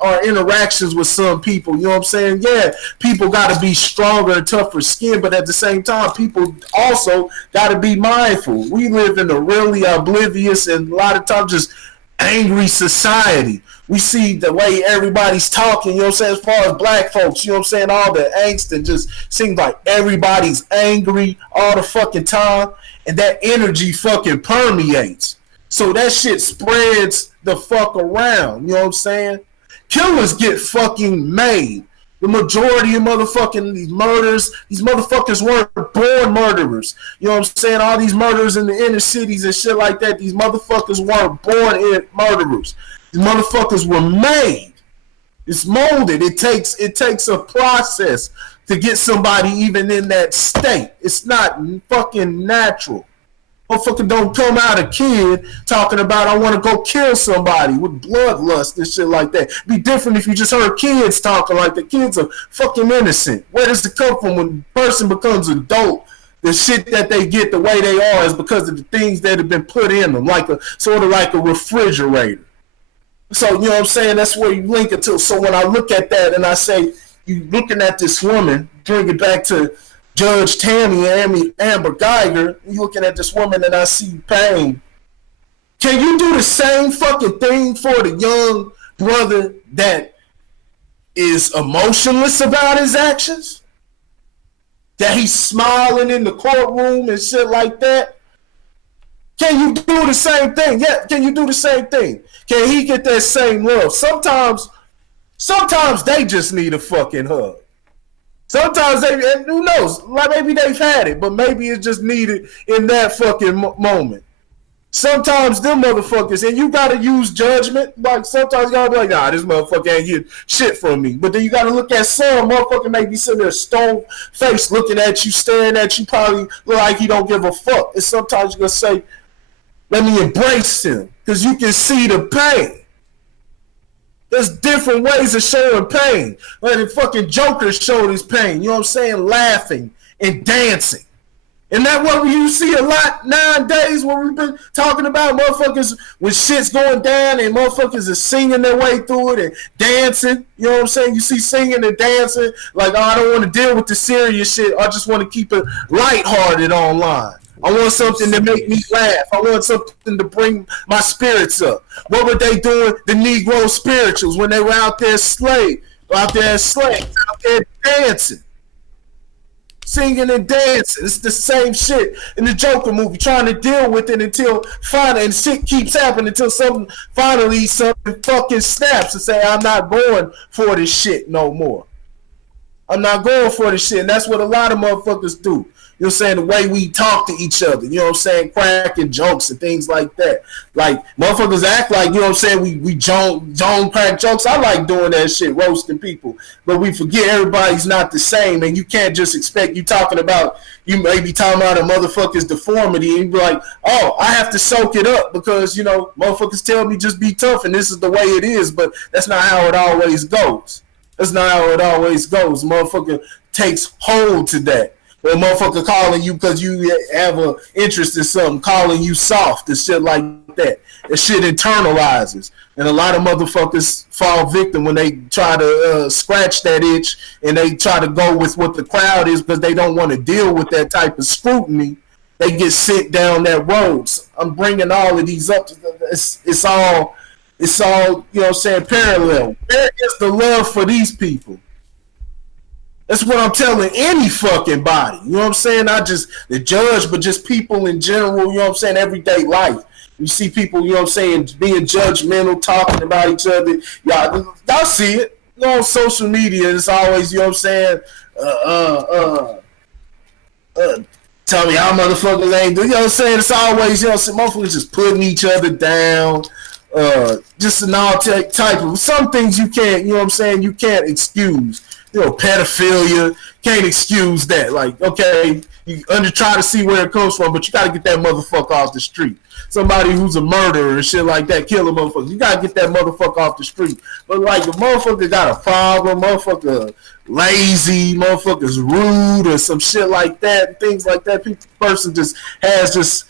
our interactions with some people, you know what I'm saying? Yeah, people got to be stronger and tougher skin, but at the same time, people also got to be mindful. We live in a really oblivious and a lot of times just angry society. We see the way everybody's talking, you know what I'm saying, as far as black folks, you know what I'm saying, all the angst, and just seems like everybody's angry all the fucking time, and that energy fucking permeates. So that shit spreads the fuck around, you know what I'm saying? Killers get fucking made. The majority of these murders, these motherfuckers weren't born murderers. You know what I'm saying? All these murders in the inner cities and shit like that, these motherfuckers weren't born murderers. These motherfuckers were made. It's molded. It takes a process to get somebody even in that state. It's not fucking natural. Motherfucker don't come out a kid talking about I want to go kill somebody with bloodlust and shit like that. Be different if you just heard kids talking like the kids are fucking innocent. Where does it come from when a person becomes adult? The shit that they get the way they are is because of the things that have been put in them, like sort of like a refrigerator. So, you know what I'm saying? That's where you link it to. So when I look at that and I say, you looking at this woman, bring it back to Judge Tammy and Amber Geiger, you looking at this woman and I see pain. Can you do the same fucking thing for the young brother that is emotionless about his actions? That he's smiling in the courtroom and shit like that? Can you do the same thing? Yeah, can you do the same thing? Can he get that same love? Sometimes they just need a fucking hug. Sometimes and who knows, like maybe they've had it, but maybe it's just needed in that fucking moment. Sometimes them motherfuckers, and you gotta use judgment, like sometimes you gotta be like, nah, this motherfucker ain't getting shit from me. But then you gotta look at some motherfucker may be sitting there stone face looking at you, staring at you, probably look like he don't give a fuck. And sometimes you're gonna say, let me embrace him, because you can see the pain. There's different ways of showing pain. Like the fucking Joker showed his pain, you know what I'm saying? Laughing and dancing. And that what you see a lot nowadays when we've been talking about motherfuckers when shit's going down and motherfuckers are singing their way through it and dancing. You know what I'm saying? You see singing and dancing like, oh, I don't want to deal with the serious shit. I just want to keep it lighthearted online. I want something to make me laugh. I want something to bring my spirits up. What were they doing, the Negro spirituals, when they were out there out there dancing, singing and dancing? It's the same shit in the Joker movie, trying to deal with it until finally, and shit keeps happening until something fucking snaps and say, I'm not going for this shit no more. I'm not going for this shit, and that's what a lot of motherfuckers do. You know what I'm saying? The way we talk to each other, you know what I'm saying? Cracking jokes and things like that. Like, motherfuckers act like, you know what I'm saying, we Joan crack jokes. I like doing that shit, roasting people. But we forget everybody's not the same, and you can't just expect you talking about, you may be talking about a motherfucker's deformity, and you be like, oh, I have to soak it up because, you know, motherfuckers tell me just be tough, and this is the way it is, but that's not how it always goes. That's not how it always goes. Motherfucker takes hold to that. Or motherfucker calling you because you have an interest in something, calling you soft and shit like that. That shit internalizes. And a lot of motherfuckers fall victim when they try to scratch that itch and they try to go with what the crowd is because they don't want to deal with that type of scrutiny. They get sent down that road. So I'm bringing all of these up. It's all, you know what I'm saying, parallel. Where is the love for these people? That's what I'm telling any fucking body. You know what I'm saying? Not just the judge, but just people in general, you know what I'm saying, everyday life. You see people, you know what I'm saying, being judgmental, talking about each other. Y'all see it. You know, on social media, it's always, you know what I'm saying, tell me how motherfuckers ain't do. You know what I'm saying? It's always, you know what I'm saying, motherfuckers just putting each other down. Just an all type of, some things you can't, you know what I'm saying, you can't excuse. You know, pedophilia, can't excuse that. Like, okay, you try to see where it comes from, but you got to get that motherfucker off the street. Somebody who's a murderer and shit like that, kill a motherfucker. You got to get that motherfucker off the street. But, like, the motherfucker got a problem, motherfucker lazy, motherfucker's rude or some shit like that, things like that. Person just has just,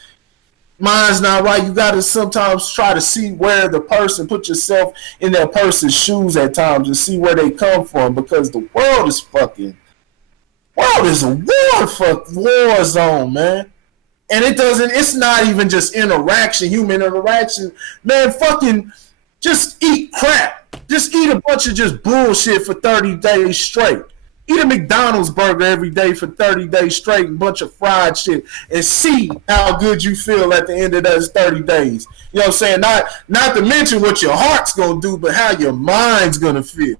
mine's not right. You got to sometimes try to see where the person, put yourself in that person's shoes at times and see where they come from, because the world is a war zone, man. And it's not even just human interaction. Man, fucking just eat crap. Just eat a bunch of just bullshit for 30 days straight. Eat a McDonald's burger every day for 30 days straight and a bunch of fried shit and see how good you feel at the end of those 30 days. You know what I'm saying? Not to mention what your heart's going to do, but how your mind's going to feel.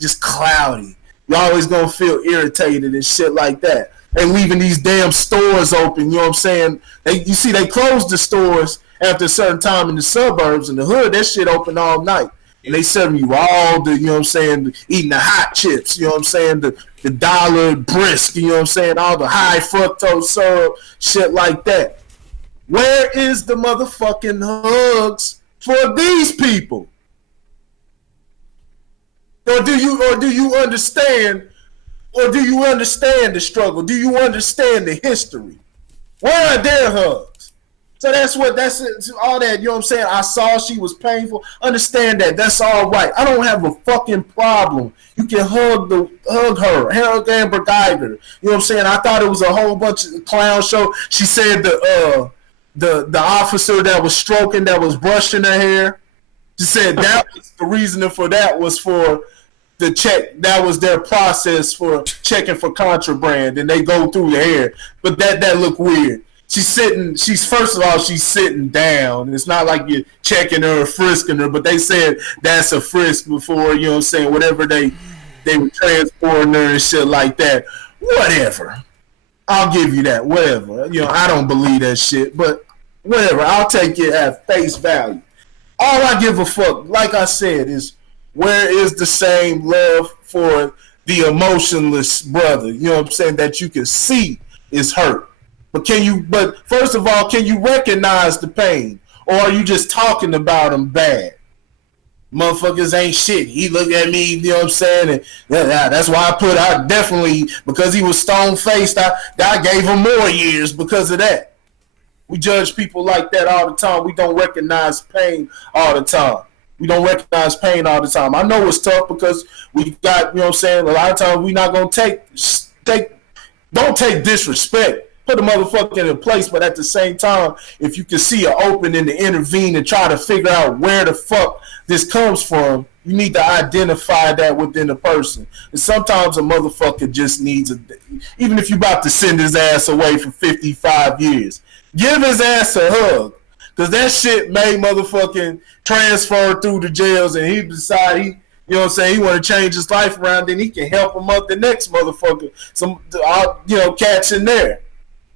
Just cloudy. You're always going to feel irritated and shit like that. They leaving these damn stores open, you know what I'm saying? You see, they closed the stores after a certain time in the suburbs. In the hood, that shit open all night. And they serving you all the, you know what I'm saying, eating the hot chips, you know what I'm saying, the dollar brisk, you know what I'm saying, all the high fructose syrup, shit like that. Where is the motherfucking hugs for these people? Or do you understand the struggle? Do you understand the history? Where are their hugs? So that's all that, you know what I'm saying? I saw she was painful. Understand that. That's all right. I don't have a fucking problem. You can hug her, hug Amber Guyger. You know what I'm saying? I thought it was a whole bunch of clown show. She said the officer that was stroking, that was brushing her hair, she said that was the reasoning for that was for the check. That was their process for checking for contraband, and they go through the hair. But that looked weird. She's first of all, she's sitting down. It's not like you're checking her or frisking her, but they said that's a frisk before, you know what I'm saying, whatever they were transporting her and shit like that. Whatever. I'll give you that. Whatever. You know, I don't believe that shit, but whatever. I'll take it at face value. All I give a fuck, like I said, is where is the same love for the emotionless brother, you know what I'm saying, that you can see is hurt. But first of all, can you recognize the pain? Or are you just talking about him bad? Motherfuckers ain't shit. He looked at me, you know what I'm saying? And that's why I definitely, because he was stone-faced, I gave him more years because of that. We judge people like that all the time. We don't recognize pain all the time. I know it's tough because we got, you know what I'm saying, a lot of times we not going to don't take disrespect. Put a motherfucker in a place, but at the same time, if you can see an opening to intervene and try to figure out where the fuck this comes from, you need to identify that within a person. And sometimes a motherfucker just needs even if you about to send his ass away for 55 years, give his ass a hug. Because that shit may motherfucking transfer through the jails and he decide you know what I'm saying, he want to change his life around, then he can help him up the next motherfucker. Some, you know, cats in there.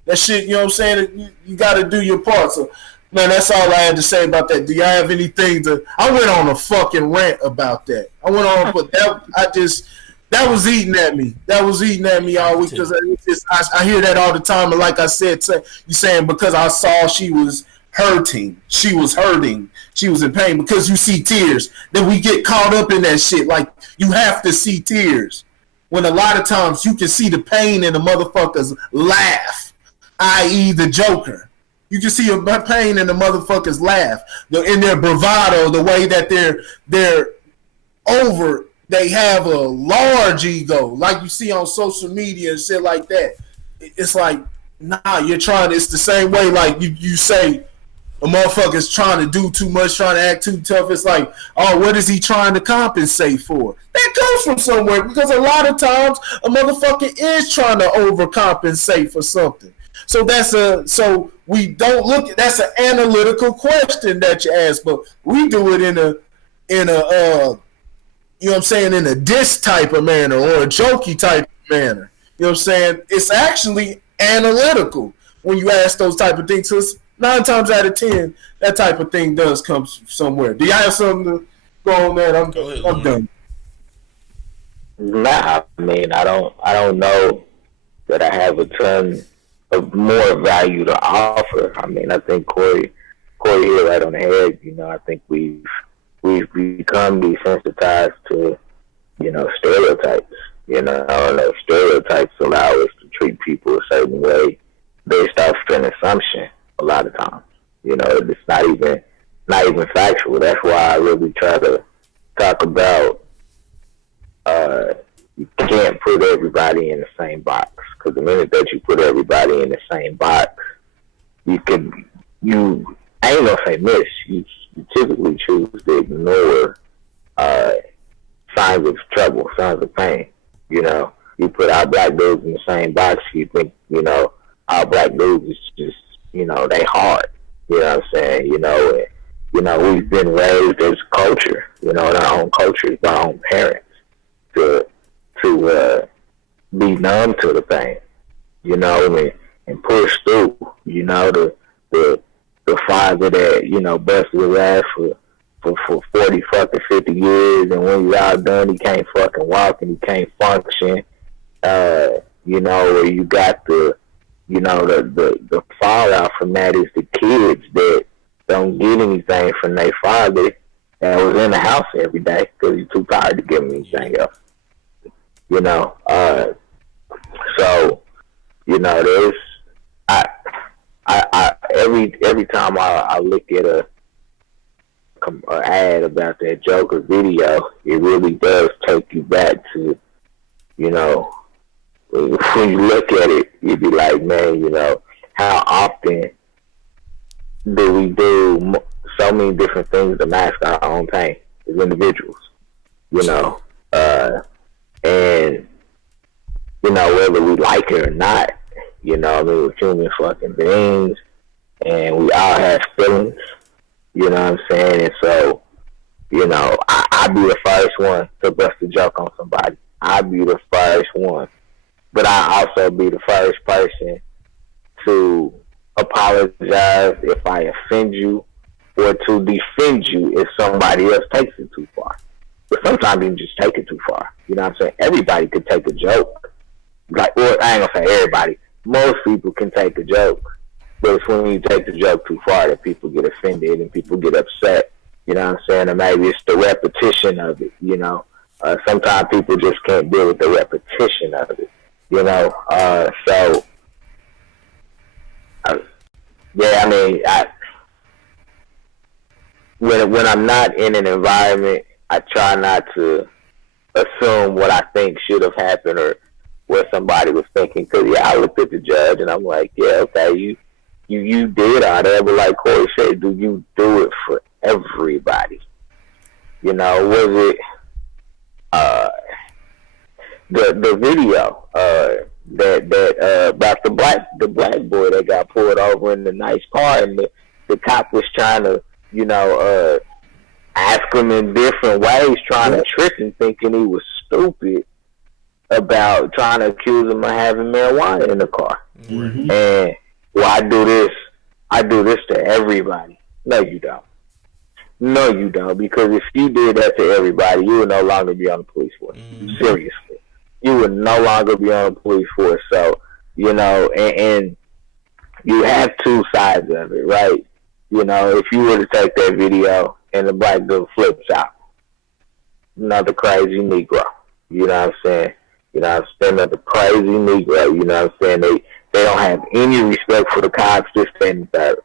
That shit, you know what I'm saying? You got to do your part. So, man, that's all I had to say about that. Do y'all have anything to? I went on a fucking rant about that. I went on, but that was eating at me. That was eating at me all week because I hear that all the time. And like I said, you saying because I saw she was hurting, she was in pain because you see tears. Then we get caught up in that shit. Like you have to see tears when a lot of times you can see the pain in the motherfuckers laugh, i.e. the Joker. You can see a pain in the motherfuckers laugh, in their bravado, the way that they're over. They have a large ego, like you see on social media and shit like that. It's like, nah, you're trying. It's the same way, like you say, a motherfucker's trying to do too much, trying to act too tough. It's like, oh, what is he trying to compensate for? That comes from somewhere because a lot of times a motherfucker is trying to overcompensate for something. So so we don't look at that's an analytical question that you ask, but we do it in a you know what I'm saying, in a diss type of manner or a jokey type of manner. You know what I'm saying? It's actually analytical when you ask those type of things. So 9 times out of 10, that type of thing does come somewhere. Do y'all have something to go on, man? I'm done. Nah, I mean, I don't know that I have a ton of more value to offer. I mean, I think Corey hit right on the head. You know, I think we've become desensitized to, you know, stereotypes. You know, and those stereotypes allow us to treat people a certain way based off an assumption a lot of times. You know, it's not even factual. That's why I really try to talk about you can't put everybody in the same box, because the minute that you put everybody in the same box, I ain't gonna say miss, you typically choose to ignore signs of trouble, signs of pain. You know, you put our black dudes in the same box, you think, you know, our black dudes is just, you know, they hard. You know what I'm saying? You know, we've been raised as culture, you know, in our own cultures by our own parents to be numb to the pain, you know, and push through, you know, the father that, you know, busted his ass for 40 fucking 50 years, and when he's all done, he can't fucking walk and he can't function, you know, or you got the fallout from that is the kids that don't get anything from their father and was in the house every day because he's too tired to give them anything else. You know, so, you know, there's, every time I look at a ad about that Joker video, it really does take you back to, you know, when you look at it, you'd be like, man, you know, how often do we do so many different things to mask our own pain as individuals, you know, and, you know, whether we like it or not, you know, I mean, we're human fucking beings, and we all have feelings, you know what I'm saying? And so, you know, I'd be the first one to bust a joke on somebody. I'd be the first one. But I also be the first person to apologize if I offend you, or to defend you if somebody else takes it too far. But sometimes you can just take it too far. You know what I'm saying? Everybody could take a joke. Like, well, I ain't gonna say everybody. Most people can take a joke. But it's when you take the joke too far that people get offended and people get upset. You know what I'm saying? And maybe it's the repetition of it, you know. Sometimes people just can't deal with the repetition of it, you know. So, yeah, I mean, when I'm not in an environment, I try not to assume what I think should have happened or what somebody was thinking. Because, yeah, I looked at the judge and I'm like, yeah, okay, you did all that, but like Corey said, do you do it for everybody? You know, was it the video that about the black boy that got pulled over in the nice car, and the cop was trying to, you know, ask him in different ways, trying to trick him, thinking he was stupid. about trying to accuse him of having marijuana in the car. Mm-hmm. And I do this to everybody. No, you don't. No, you don't. Because if you did that to everybody, you would no longer be on the police force. Seriously. You would no longer be on the police force. So, you know, and you have two sides of it, right? You know, if you were to take that video and the black dude flips out, another crazy Negro. You know what I'm saying? You know what I'm saying? Another crazy Negro. You know what I'm saying? They don't have any respect for the cops, this, that, and the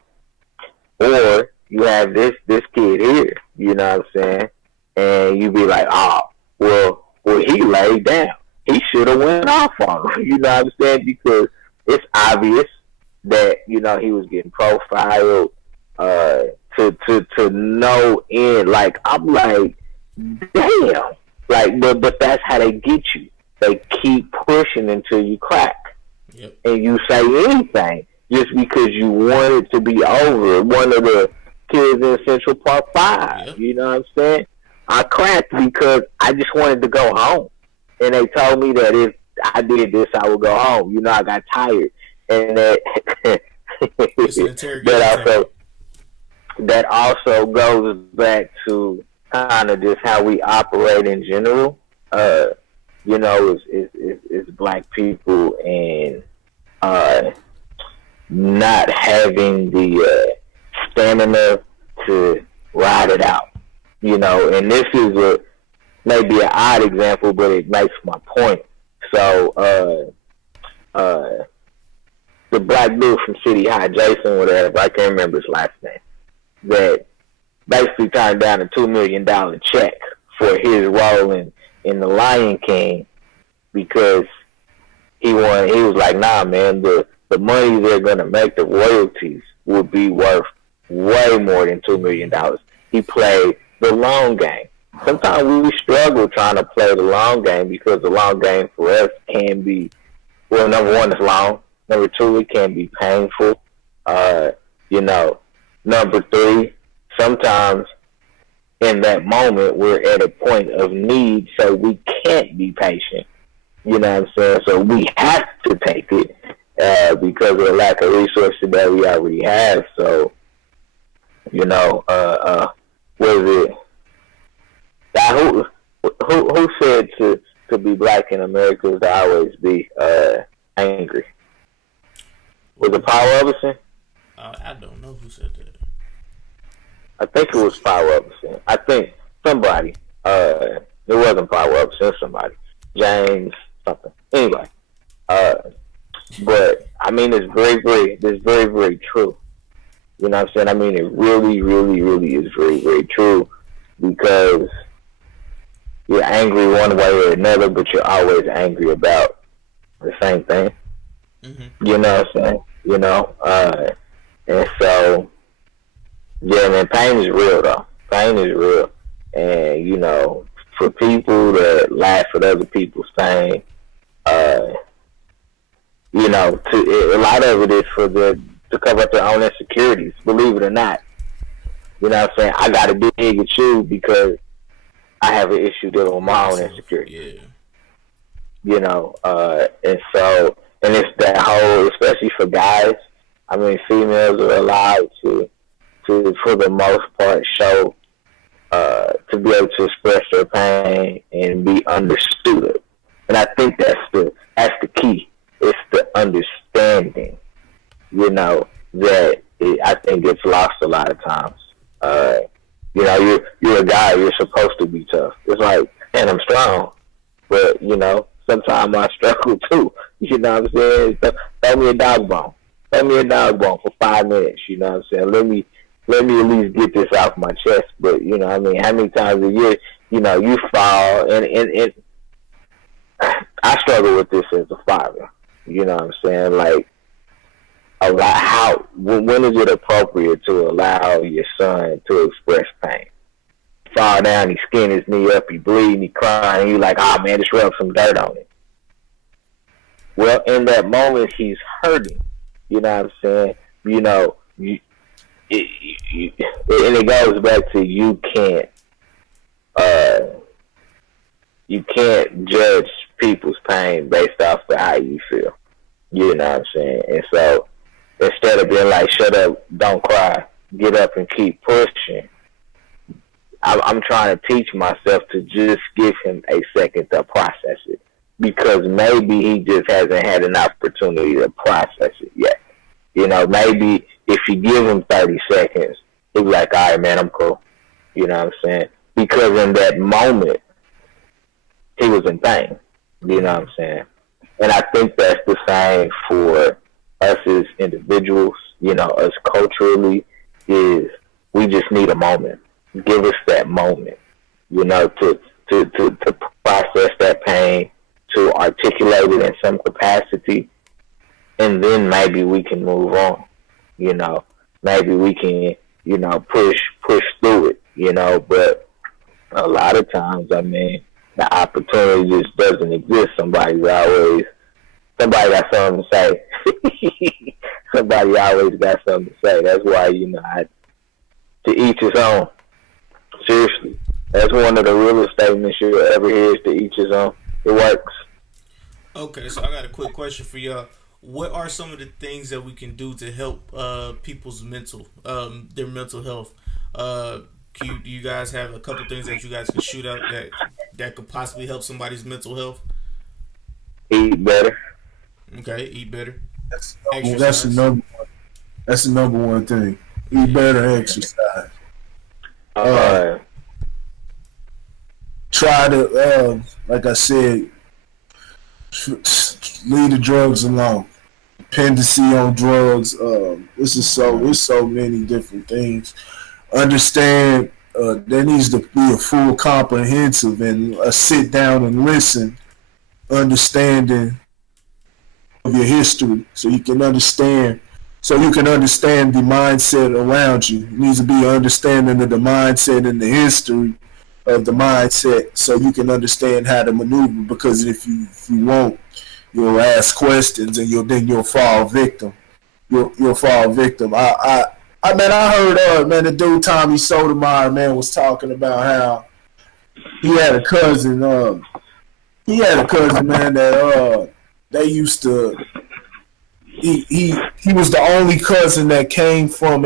third. Or you have this kid here, you know what I'm saying? And you be like, oh, well, he laid down. He should have went off on him, you know what I'm saying? Because it's obvious that, you know, he was getting profiled to no end. Like, I'm like, damn. Like, but that's how they get you. They keep pushing until you crack. Yep. And you say anything just because you want it to be over. One of the kids in Central Park 5, yep. You know what I'm saying? I cracked because I just wanted to go home. And they told me that if I did this, I would go home. You know, I got tired. And that also goes back to kind of just how we operate in general. You know, is black people and not having the stamina to ride it out. You know, and this is maybe an odd example, but it makes my point. So, the black dude from City High, Jason, whatever, I can't remember his last name, that basically turned down a $2 million check for his role in The Lion King because he was like, nah, man, the money they're going to make, the royalties, will be worth way more than $2 million. He played the long game. Sometimes we struggle trying to play the long game because the long game for us can be, well, number one, it's long. Number two, it can be painful. You know, number three, sometimes in that moment we're at a point of need, so we can't be patient. You know what I'm saying? So we have to take it because of the lack of resources that we already have. So, you know, what is it? Who said to be black in America is to always be angry? Was it Paul Robeson? I don't know who said that. I think it was Paul Robeson. I think somebody. It wasn't Paul Robeson. It was somebody. James something. Anyway, but I mean, it's very, very true. You know what I'm saying? I mean, it really, really, really is very, very true because you're angry one way or another, but you're always angry about the same thing. Mm-hmm. You know what I'm saying? You know, and so, yeah, man, pain is real, though. Pain is real. And, you know, for people that laugh at other people's pain, you know, a lot of it is to cover up their own insecurities, believe it or not. You know what I'm saying? I got to dig at you because I have an issue dealing with my own insecurities. Yeah. You know, and so, and it's that whole, especially for guys, I mean, females are allowed to for the most part, show, to be able to express their pain and be understood. And I think that's the key. It's the understanding, you know, that I think gets lost a lot of times. You know, you're a guy, you're supposed to be tough. It's like, and I'm strong, but, you know, sometimes I struggle too. You know what I'm saying? Throw me a dog bone. Throw me a dog bone for 5 minutes. You know what I'm saying? Let me at least get this off my chest. But, you know what I mean? How many times a year, you know, you fall. And I struggle with this as a father. You know what I'm saying? Like, when is it appropriate to allow your son to express pain? Fall down, he skin his knee up, he bleeding, he crying, you like, oh man, just rub some dirt on it. Well, in that moment, he's hurting. You know what I'm saying? You know, and it goes back to you can't judge people's pain based off of how you feel. You know what I'm saying? And so instead of being like, shut up, don't cry, get up and keep pushing, I'm trying to teach myself to just give him a second to process it, because maybe he just hasn't had an opportunity to process it yet. You know, maybe if you give him 30 seconds, he'll be like, all right, man, I'm cool. You know what I'm saying? Because in that moment, he was in pain. You know what I'm saying? And I think that's the same for us as individuals, you know, us culturally, is we just need a moment. Give us that moment, you know, to process that pain, to articulate it in some capacity, and then maybe we can move on, you know. Maybe we can, you know, push through it, you know. But a lot of times, I mean, the opportunity just doesn't exist. Somebody got something to say. Somebody always got something to say. That's why, you know, to each his own. Seriously. That's one of the realest statements you'll ever hear, is to each his own. It works. Okay, so I got a quick question for y'all. What are some of the things that we can do to help people's their mental health? Do you guys have a couple things that you guys can shoot out that could possibly help somebody's mental health? Eat better. Okay, eat better. That's the number one thing. Eat better, exercise. Try to, like I said, leave the drugs alone. Dependency on drugs. It's so many different things. Understand there needs to be a full comprehensive and a sit down and listen, understanding of your history, so you can understand the mindset around you. It needs to be an understanding of the mindset and the history of the mindset, so you can understand how to maneuver. Because if you won't, you'll ask questions and you'll fall victim. You'll fall victim. I heard the dude Tommy Sotomayor, man, was talking about how he had a cousin. Man, that they used to. He was the only cousin that came from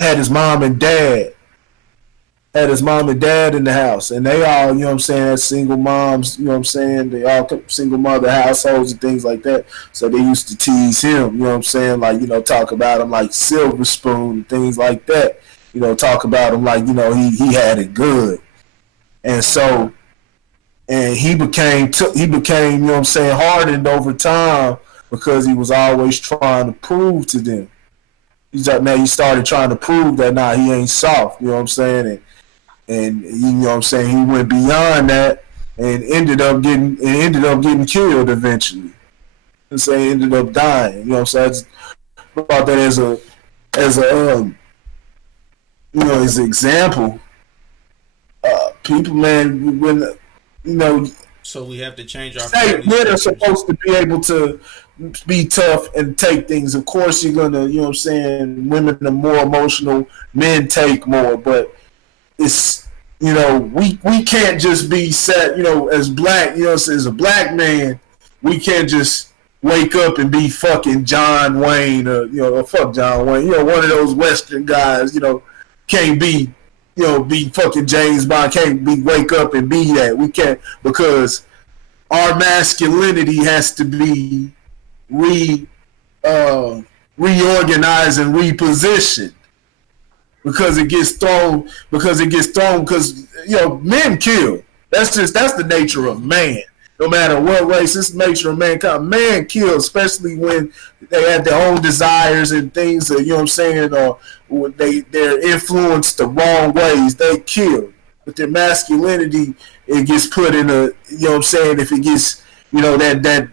had his mom and dad in the house, and they all, you know what I'm saying, had single moms, you know what I'm saying, they all single mother households and things like that. So they used to tease him, you know what I'm saying, like, you know, talk about him like silver spoon and things like that, you know, talk about him like, you know, he had it good. And so, and he became, you know what I'm saying, hardened over time, because he was always trying to prove to them. He started trying to prove that he ain't soft, you know what I'm saying, and you know what I'm saying, he went beyond that and ended up getting killed eventually. And so he ended up dying, you know what I'm saying. I thought that as a you know, as an example. People, man, when, you know, so we have to change our. Men are supposed to be able to be tough and take things. Of course, you're gonna, you know what I'm saying, women are more emotional, men take more, but it's, you know, we can't just be set, you know, as black, you know, as a black man, we can't just wake up and be fucking John Wayne, or, you know, or fuck John Wayne, you know, one of those Western guys, you know, can't be, you know, be fucking James Bond, can't be wake up and be that. We can't, because our masculinity has to be reorganized and repositioned, because it gets thrown, because you know, men kill. That's the nature of man. No matter what race, it's the nature of mankind. Man kill, especially when they have their own desires and things that, you know what I'm saying, or when they're influenced the wrong ways, they kill. But their masculinity, it gets put in a, you know what I'm saying, if it gets, you know, that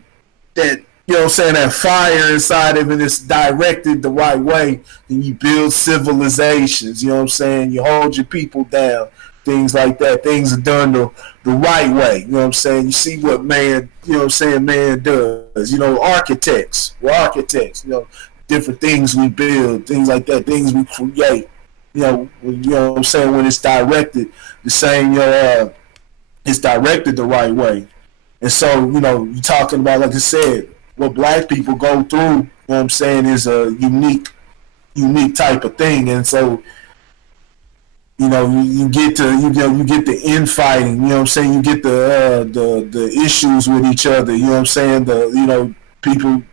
you know what I'm saying, that fire inside of it is directed the right way, then you build civilizations, you know what I'm saying, you hold your people down, things like that. Things are done the right way, you know what I'm saying. You see what man, you know what I'm saying, man does, you know, we're architects, you know, different things we build, things like that, things we create, you know what I'm saying, when it's directed the same, you know, it's directed the right way. And so, you're talking about, like I said, what black people go through, what I'm saying, is a unique type of thing. And so, you get the infighting, you know what I'm saying? You get the issues with each other, you know what I'm saying? People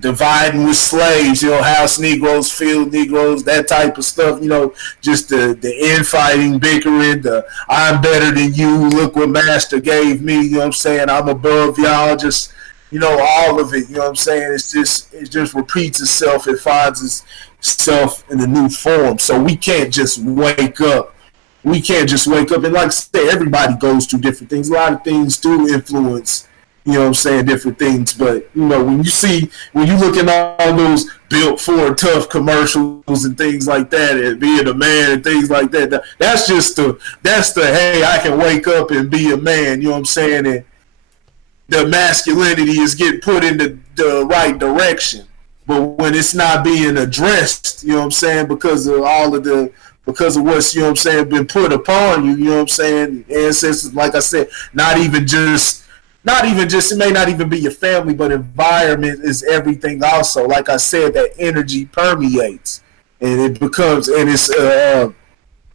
dividing with slaves, house Negroes, field Negroes, that type of stuff, just the infighting, bickering, the I'm better than you, look what master gave me, you know what I'm saying? I'm above y'all, just, all of it, you know what I'm saying? It just repeats itself, it finds itself in a new form. So we can't just wake up. And like I said, everybody goes through different things. A lot of things do influence, different things. But, when you look at all those built for tough commercials and things like that, and being a man and things like that, that's the, hey, I can wake up and be a man, you know what I'm saying? And the masculinity is getting put in the right direction. But when it's not being addressed, you know what I'm saying, because of what's, you know what I'm saying, been put upon you, you know what I'm saying, ancestors, like I said, not even just, it may not even be your family, but environment is everything also. Like I said, that energy permeates, and it becomes, and it's, you know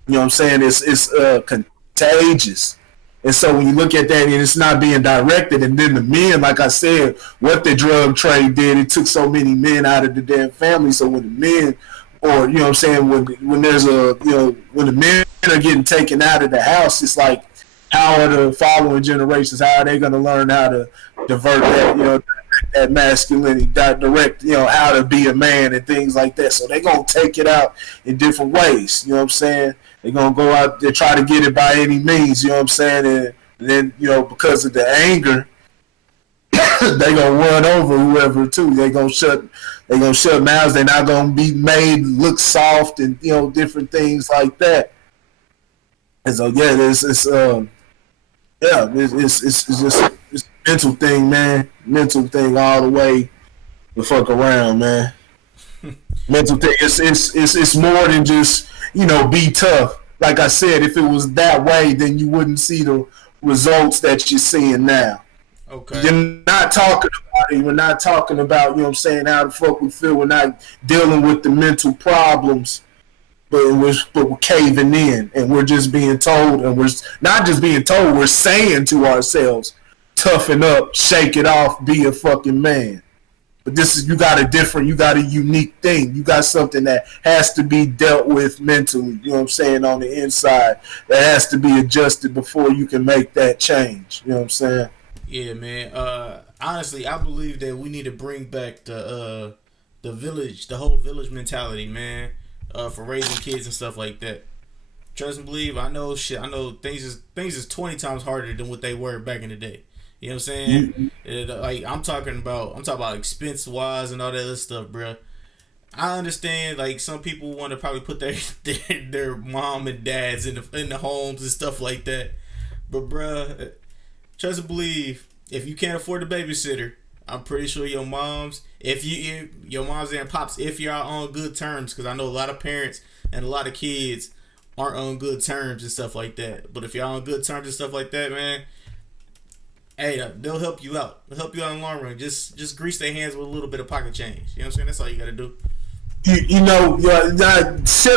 what I'm saying, it's contagious. And so when you look at that and it's not being directed, and then the men, like I said, what the drug trade did, it took so many men out of the damn family. So when the men, or, you know what I'm saying, when there's when the men are getting taken out of the house, it's like, how are the following generations, how are they going to learn how to divert that, that masculinity, direct, how to be a man and things like that. So they're going to take it out in different ways, you know what I'm saying? They're going to go out there, try to get it by any means, you know what I'm saying? And then, because of the anger, they're going to run over whoever, too. They're going to shut mouths. They're not going to be made look soft and, different things like that. And so, yeah, it's just it's a mental thing, man. Mental thing all the way the fuck around, man. Mental thing. It's more than just, be tough. Like I said, if it was that way, then you wouldn't see the results that you're seeing now. Okay. You're not talking about it. We're not talking about, you know what I'm saying, how the fuck we feel. We're not dealing with the mental problems, but we're caving in, and we're just being told, and we're not just being told, we're saying to ourselves, toughen up, shake it off, be a fucking man. But you got a unique thing. You got something that has to be dealt with mentally, you know what I'm saying, on the inside, that has to be adjusted before you can make that change. You know what I'm saying? Yeah, man. Honestly, I believe that we need to bring back the village, the whole village mentality, man, for raising kids and stuff like that. Trust and believe. I know things is 20 times harder than what they were back in the day. You know what I'm saying? Like I'm talking about expense wise and all that other stuff, bro. I understand, like, some people want to probably put their mom and dads in the homes and stuff like that, but bro, trust and believe, if you can't afford a babysitter, I'm pretty sure your moms and pops, if you're on good terms, because I know a lot of parents and a lot of kids aren't on good terms and stuff like that. But if you're on good terms and stuff like that, man, hey, they'll help you out. They'll help you out in the long run. Just grease their hands with a little bit of pocket change. You know what I'm saying? That's all you got to do. Shit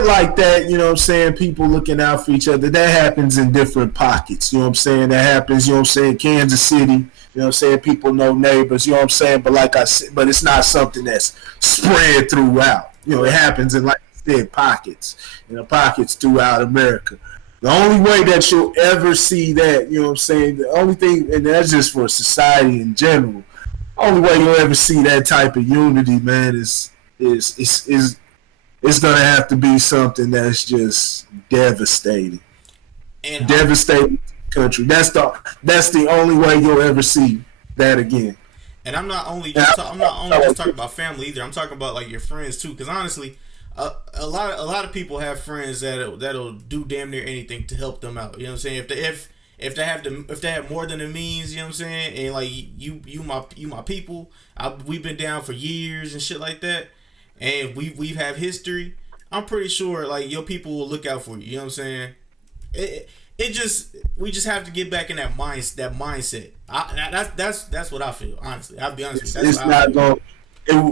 like that, you know what I'm saying, people looking out for each other, that happens in different pockets, you know what I'm saying, that happens, you know what I'm saying, Kansas City, you know what I'm saying, people know neighbors, you know what I'm saying, but like I said, but it's not something that's spread throughout, it happens in, like I said, pockets throughout America. The only way that you'll ever see that, you know what I'm saying, the only thing, and that's just for society in general, the only way you'll ever see that type of unity, man, is it's gonna have to be something that's just devastating, and devastating country. That's the only way you'll ever see that again. And I'm not only just talking about family either. I'm talking about like your friends too. Because honestly, a lot of people have friends that'll do damn near anything to help them out. You know what I'm saying? If they have more than the means, you know what I'm saying, and like you my people, we've been down for years and shit like that. And we have history. I'm pretty sure like your people will look out for you. You know what I'm saying? it just we just have to get back in that mindset. That's what I feel. Honestly, I'll be honest with you. It's not going.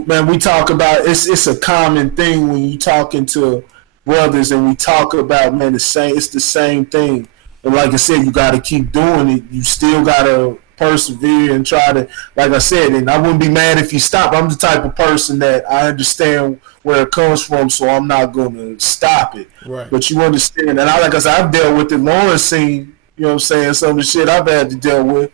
Man, we talk about it's a common thing when you talking to brothers and we talk about, man, it's the same thing. And like I said, you got to keep doing it. You still got to persevere and try to, like I said, and I wouldn't be mad if you stop. I'm the type of person that I understand where it comes from, so I'm not going to stop it. Right. But you understand, and like I said, I've dealt with the Lawrence scene, you know what I'm saying, some of the shit I've had to deal with.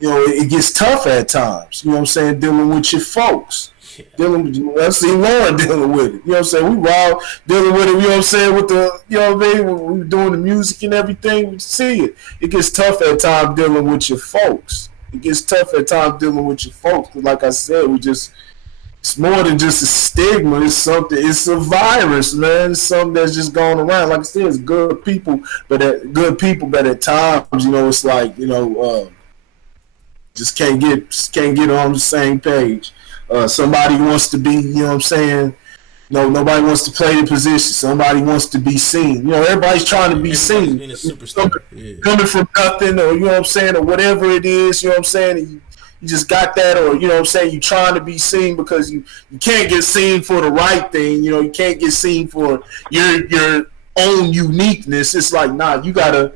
You know, it gets tough at times, you know what I'm saying, dealing with your folks. I see Lauren dealing with it. You know what I'm saying? We all dealing with it, you know what I'm saying, with the, you know what I mean, when we're doing the music and everything, we see it. It gets tough at times dealing with your folks. It gets tough at times dealing with your folks. Because like I said, it's more than just a stigma. It's a virus, man. It's something that's just going around. Like I said, it's good people, but at times, you know, it's like, you know, just can't get on the same page. Somebody wants to be, you know what I'm saying? No, nobody wants to play the position. Somebody wants to be seen. You know, everybody's trying to be seen. Being a superstar. Coming from nothing, or you know what I'm saying, or whatever it is, you know what I'm saying? You just got that, or you know what I'm saying, you trying to be seen because you can't get seen for the right thing. You know, you can't get seen for your own uniqueness. It's like, nah, you gotta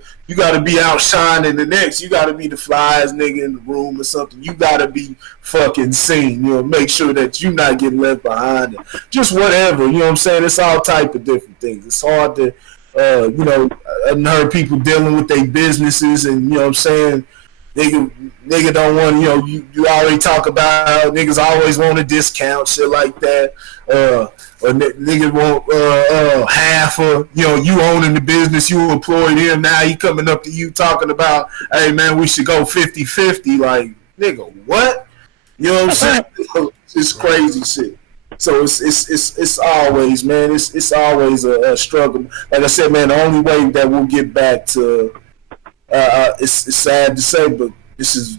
be outshining the next. You gotta be the flyest nigga in the room or something. You gotta be fucking seen. You know, make sure that you're not getting left behind. Just whatever. You know what I'm saying? It's all type of different things. It's hard to, you know, I've heard people dealing with their businesses and you know what I'm saying. Nigga don't want, you know, you already talk about how niggas always want a discount, shit like that. Or niggas want half of, you know, you owning the business, you employed him, now he coming up to you talking about, hey man, we should go 50-50. Like, nigga, what? You know what I'm saying? It's crazy shit. So it's always, man, it's always a struggle. Like I said, man, the only way that we'll get back to it's sad to say, but this is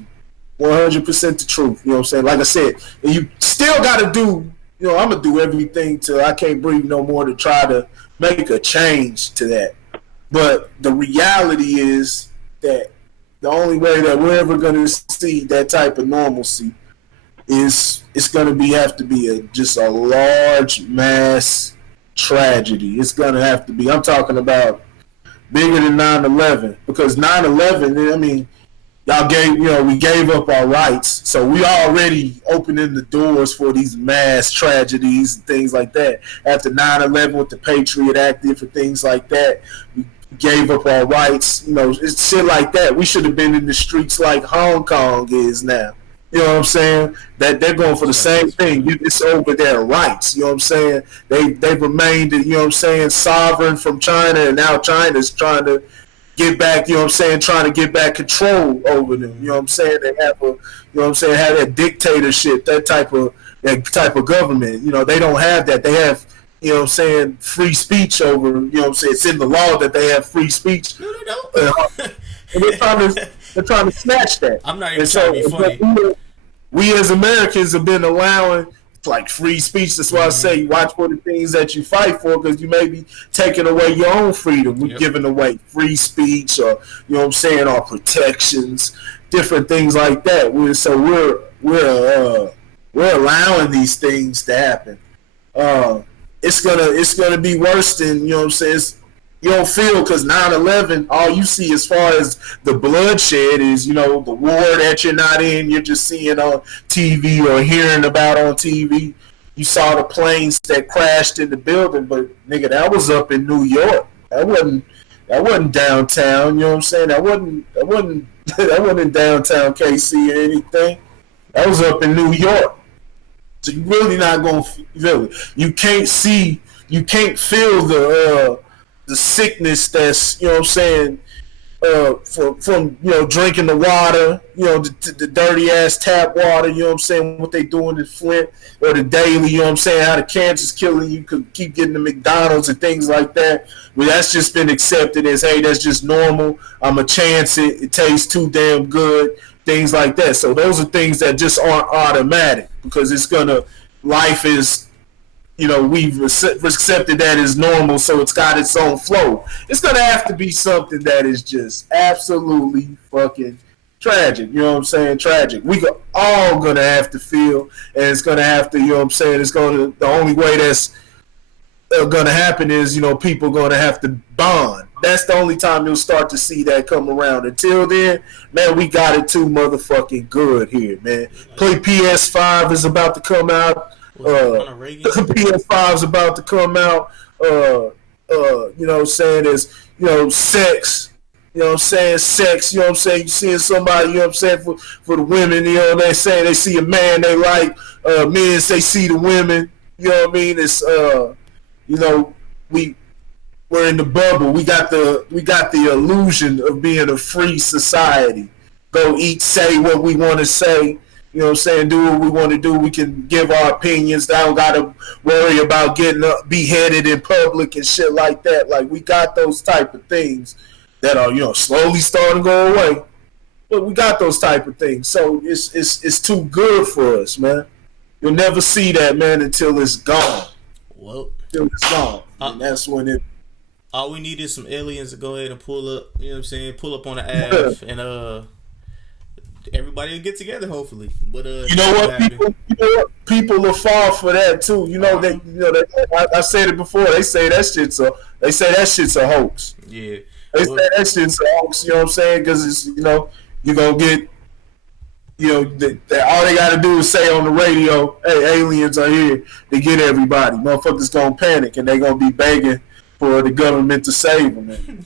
100% the truth. You know what I'm saying? Like I said, and you still got to do, you know, I'm going to do everything till I can't breathe no more to try to make a change to that. But the reality is that the only way that we're ever going to see that type of normalcy is it's going to have to be just a large mass tragedy. It's going to have to be, I'm talking about bigger than 9/11, because 9/11, I mean, we gave up our rights, so we already opening the doors for these mass tragedies and things like that. After 9/11 with the Patriot Act, different things like that, we gave up our rights. You know, it's shit like that. We should have been in the streets like Hong Kong is now. You know what I'm saying? That they're going for the same thing. It's over their rights. You know what I'm saying? They've remained, you know what I'm saying, sovereign from China, and now China's trying to get back, you know what I'm saying, trying to get back control over them. You know what I'm saying? They have you know what I'm saying, have that dictatorship, that type of government. You know, they don't have that. They have, you know what I'm saying, free speech over, you know what I'm saying, it's in the law that they have free speech. No. And they're trying to snatch that. I'm not even trying to be funny. We as Americans have been allowing like free speech. That's why I say watch for the things that you fight for, because you may be taking away your own freedom. We're giving away free speech, or you know what I'm saying, or protections, different things like that. We're allowing these things to happen. It's gonna be worse than, you know what I'm saying. You don't feel, because 9/11, all you see as far as the bloodshed is, you know, the war that you're not in, you're just seeing on TV or hearing about on TV. You saw the planes that crashed in the building, but nigga, that was up in New York. That wasn't downtown, you know what I'm saying? That wasn't in downtown KC or anything. That was up in New York. So you're really not gonna feel it. You can't feel the sickness that's, you know what I'm saying, from you know, drinking the water, you know, the dirty ass tap water, you know what I'm saying, what they doing in Flint, or the daily, you know what I'm saying, how the cancer's killing you, could keep getting the McDonald's and things like that. Well, that's just been accepted as, hey, that's just normal. I'm a chance it tastes too damn good, things like that. So those are things that just aren't automatic, because life is we've accepted that as normal, so it's got its own flow. It's gonna have to be something that is just absolutely fucking tragic. You know what I'm saying? Tragic. We all gonna have to feel, and it's gonna have to. You know what I'm saying? It's gonna. The only way that's gonna happen is people gonna have to bond. That's the only time you'll start to see that come around. Until then, man, we got it too motherfucking good here, man. Play PS5 is about to come out. PS5 is about to come out. Is sex. Sex. You seeing somebody. For the women. They say they see a man they like. Men say see the women. You know what I mean? It's we're in the bubble. We got the illusion of being a free society. Go eat, say what we want to say. You know what I'm saying? Do what we want to do. We can give our opinions. I don't got to worry about getting beheaded in public and shit like that. Like, we got those type of things that are, slowly starting to go away. But we got those type of things. So it's too good for us, man. You'll never see that, man, until it's gone. Well, until it's gone. And that's when it... All we need is some aliens to go ahead and pull up, you know what I'm saying? Pull up on the Ave and everybody will get together, hopefully. But you know what, people will fall for that too. I said it before. They say that shit's a hoax. Yeah. They say that shit's a hoax. You know what I'm saying? Because it's you're gonna get all they got to do is say on the radio, "Hey, aliens are here to get everybody." Motherfuckers gonna panic and they gonna be begging for the government to save them. And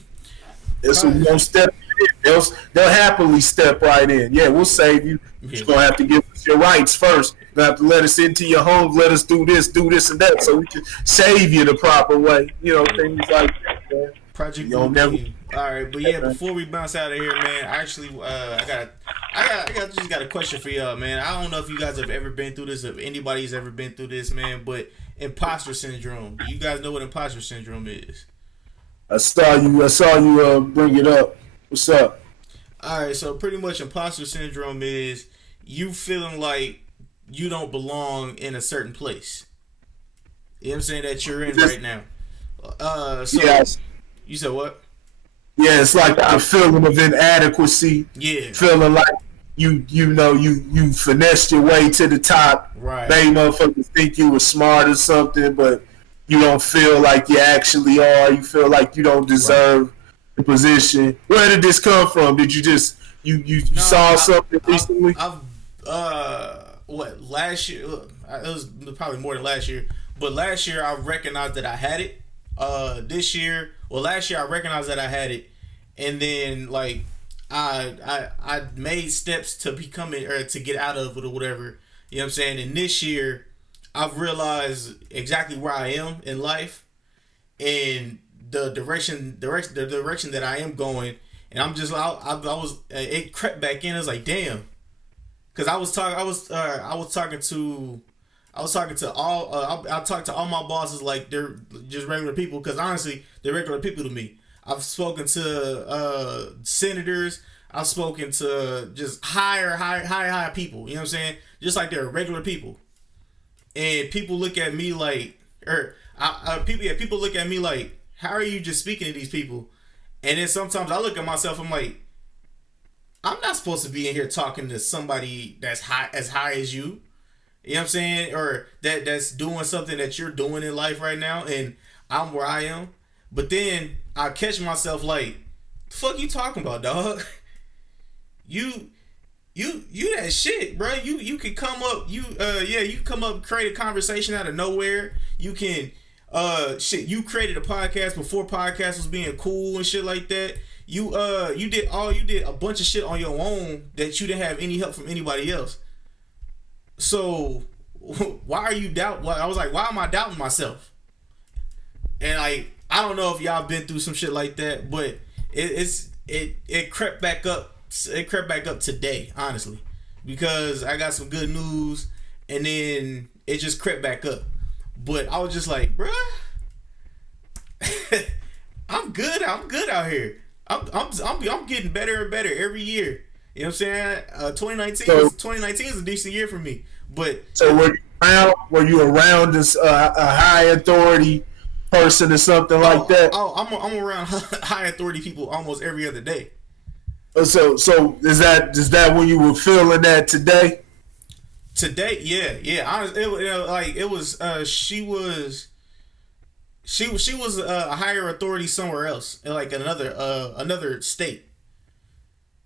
it's right. Gonna step in. They'll happily step right in. Yeah, we'll save you. Yeah. You're gonna have to give us your rights first. You're gonna have to let us into your homes. Let us do this, and that, so we can save you the proper way. Things like that. Man. Project All right, but yeah, before we bounce out of here, man, actually, I just got a question for y'all, man. I don't know if you guys have ever been through this, if anybody's ever been through this, man, but imposter syndrome. Do you guys know what imposter syndrome is? I saw you bring it up. What's up? All right, so pretty much imposter syndrome is you feeling like you don't belong in a certain place. You know what I'm saying, that you're in right now. Yes. You said what? Yeah, it's like the feeling of inadequacy. Yeah. Feeling like you finessed your way to the top. Right. They motherfuckers think you were smart or something, but you don't feel like you actually are. You feel like you don't deserve the position. Where did this come from? Did you just saw something recently? Last year? It was probably more than last year. But last year I recognized that I had it. Last year I recognized that I had it, and then like I made steps to become it or to get out of it or whatever. You know what I'm saying? And this year I've realized exactly where I am in life and the direction that I am going, and I'm just it crept back in. I was like, damn, because I talked to all my bosses like they're just regular people, because honestly they're regular people to me. I've spoken to senators. I've spoken to just higher people. You know what I'm saying? Just like they're regular people, and people look at me like, people look at me like, how are you just speaking to these people? And then sometimes I look at myself, I'm like, I'm not supposed to be in here talking to somebody that's as high as you. You know what I'm saying? Or that's doing something that you're doing in life right now, and I'm where I am. But then I catch myself like, the fuck you talking about, dog? You that shit, bro. You can come up, you can come up, create a conversation out of nowhere. You can you created a podcast before podcast was being cool and shit like that. You did a bunch of shit on your own that you didn't have any help from anybody else. So why are you doubting? I was like, why am I doubting myself? And like, I don't know if y'all been through some shit like that, but it crept back up. It crept back up today, honestly, because I got some good news, and then it just crept back up. But I was just like, bruh, I'm good out here. I'm getting better and better every year. You know what I'm saying? 2019 is a decent year for me. But so you around this a high authority person or something like that? Oh, I'm around high authority people almost every other day. So is that when you were feeling that today? Today, yeah. Honestly, it was. She was a higher authority somewhere else, in like another state.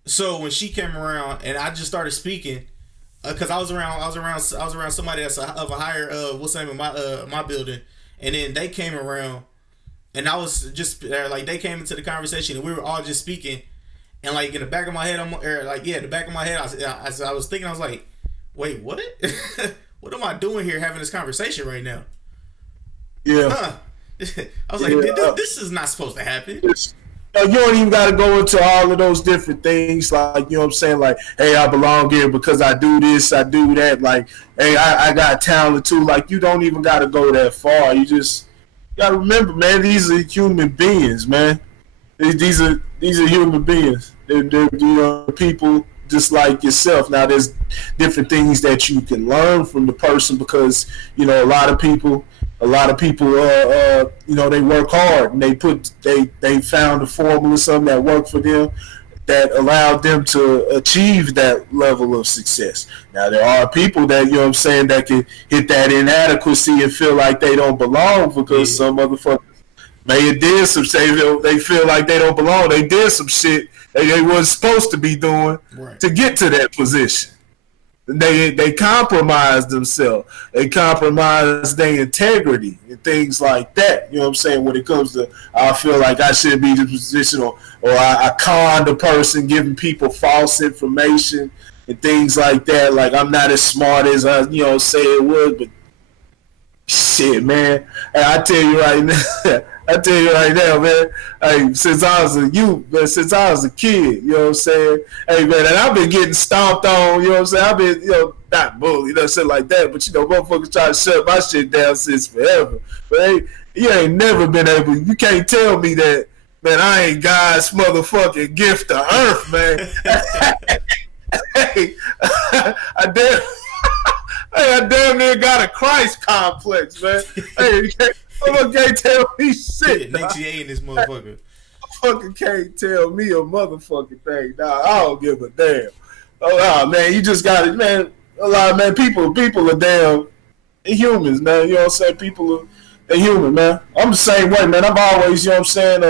So when she came around and I just started speaking, because I was around somebody that's of a higher what's the name of my building, and then they came around, and I was just like they came into the conversation and we were all just speaking, and like in the back of my head, I was thinking, I was like, wait, what? What am I doing here having this conversation right now? Yeah. Huh. I was like, this is not supposed to happen. You don't even got to go into all of those different things, like, you know what I'm saying, like, hey, I belong here because I do this, I do that, like, hey, I got talent too. Like, you don't even got to go that far. You just got to remember, man, these are human beings, man. These are human beings. They're people just like yourself. Now, there's different things that you can learn from the person because, you know, a lot of people, you know, they work hard and they found a formula, something that worked for them that allowed them to achieve that level of success. Now, there are people that, you know what I'm saying, that can hit that inadequacy and feel like they don't belong because some motherfuckers may have did some shit. They feel like they don't belong. They did some shit they wasn't supposed to be doing to get to that position. They compromise themselves. They compromise their integrity and things like that. You know what I'm saying? When it comes to, I feel like I should be in this position, or I conned a person, giving people false information and things like that. Like, I'm not as smart as I, you know, say it would, but shit, man. Hey, I tell you right now, man. Hey, since I was a youth, man, since I was a kid, you know what I'm saying? Hey, man, and I've been getting stomped on, you know what I'm saying? I've been, you know, not bullied, you know, shit like that, but, you know, motherfuckers try to shut my shit down since forever. But, hey, you ain't never been able, you can't tell me that, man, I ain't God's motherfucking gift to earth, man. Hey, I damn near got a Christ complex, man. Hey, you can't tell me shit. Next year in this motherfucker. Fucking can't tell me a motherfucking thing. Nah, I don't give a damn. Oh, man, you just got it, man. A lot, man. People are damn humans, man. You know what I'm saying? People are human, man. I'm the same way, man. I've always, you know what I'm saying,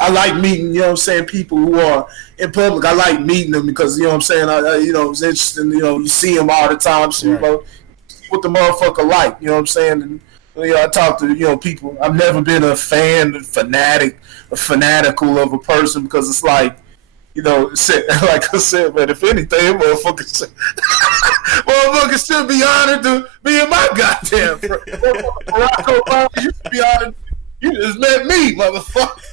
I like meeting, you know what I'm saying, people who are in public. I like meeting them because, you know what I'm saying, you know, it's interesting, you know, you see them all the time, so, you know, what the motherfucker like, you know what I'm saying, and, you know, I talk to, you know, people. I've never been a fanatical of a person because it's like, you know, like I said, man, if anything, motherfuckers should be honored to be in my goddamn friend. Barack Obama used to be honored. You just met me, motherfucker.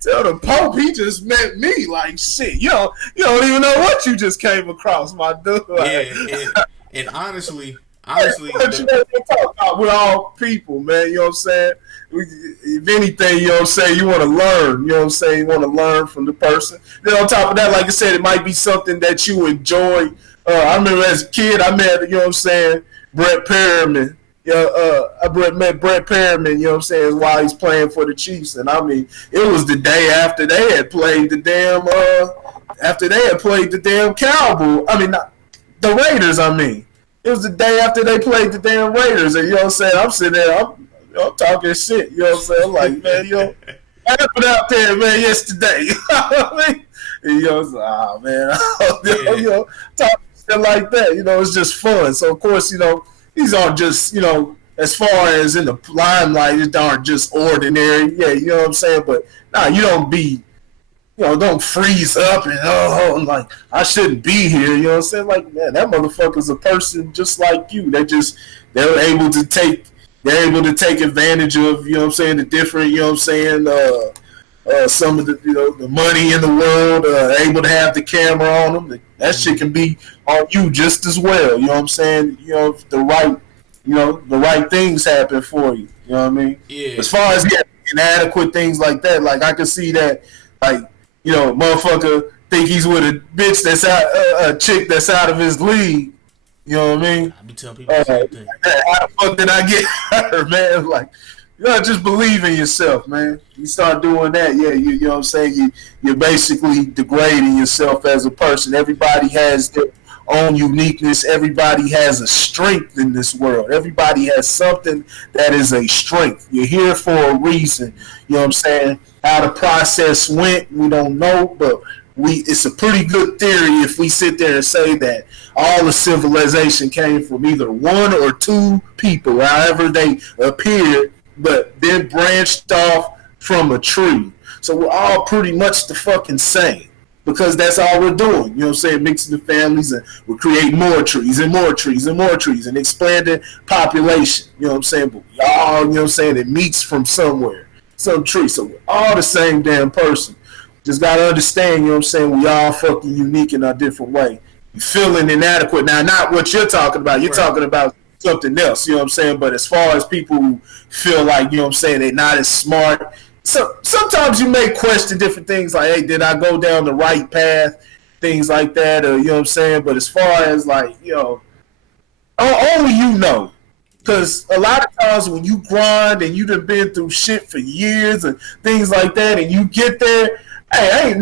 Tell the Pope he just met me. Like, shit, you don't even know what you just came across, my dude. And honestly, we're all people, man. You know what I'm saying? If anything, you know what I'm saying, you want to learn. You know what I'm saying? You want to learn from the person. Then on top of that, like I said, it might be something that you enjoy. I remember as a kid, I met, you know what I'm saying, Brett Perriman. I met Brett Perriman, you know what I'm saying, while he's playing for the Chiefs. And I mean, it was the day after they had played the damn Cowboys. I mean, not the Raiders, I mean. It was the day after they played the damn Raiders. And you know what I'm saying, I'm sitting there, I'm talking shit. You know what I'm saying? I'm like, man, yo, I happened out there, man, yesterday. You know what I mean? And you know, it's like, oh, man. You know, talking shit like that. You know, it's just fun. So, of course, you know, these aren't just, you know, as far as in the limelight, these aren't just ordinary. Yeah, you know what I'm saying? But, nah, you don't be, you know, don't freeze up and, like, I shouldn't be here. You know what I'm saying? Like, man, that motherfucker's a person just like you. They're able to take advantage of, you know what I'm saying, the different, you know what I'm saying, some of the, you know, the money in the world, able to have the camera on them. That shit can be on you just as well. You know what I'm saying? You know, if the right things happen for you. You know what I mean? Yeah. As far as inadequate things like that, like I can see that, like, you know, motherfucker think he's with a bitch that's out, a chick that's out of his league, You know what I mean? I be telling people the same thing. How the fuck did I get hurt, man? Like, you gotta just believe in yourself, man. You start doing that, yeah, you know what I'm saying? You're basically degrading yourself as a person. Everybody has their own uniqueness. Everybody has a strength in this world. Everybody has something that is a strength. You're here for a reason. You know what I'm saying? How the process went, we don't know, but it's a pretty good theory if we sit there and say that all the civilization came from either one or two people, however they appeared, but then branched off from a tree. So we're all pretty much the fucking same because that's all we're doing. You know what I'm saying? Mixing the families, and we're creating more trees and more trees and more trees and expanding population. You know what I'm saying? But we all, you know what I'm saying, it meets from somewhere, some tree. So we're all the same damn person. Just got to understand, you know what I'm saying, we all fucking unique in our different way. Feeling inadequate. Now, not what you're talking about. You're talking about something else, you know what I'm saying? But as far as people who feel like, you know what I'm saying, they're not as smart, so sometimes you may question different things like, hey, did I go down the right path? Things like that, or, you know what I'm saying? But as far as, like, you know, only you know. Because a lot of times when you grind and you done been through shit for years and things like that, and you get there, hey,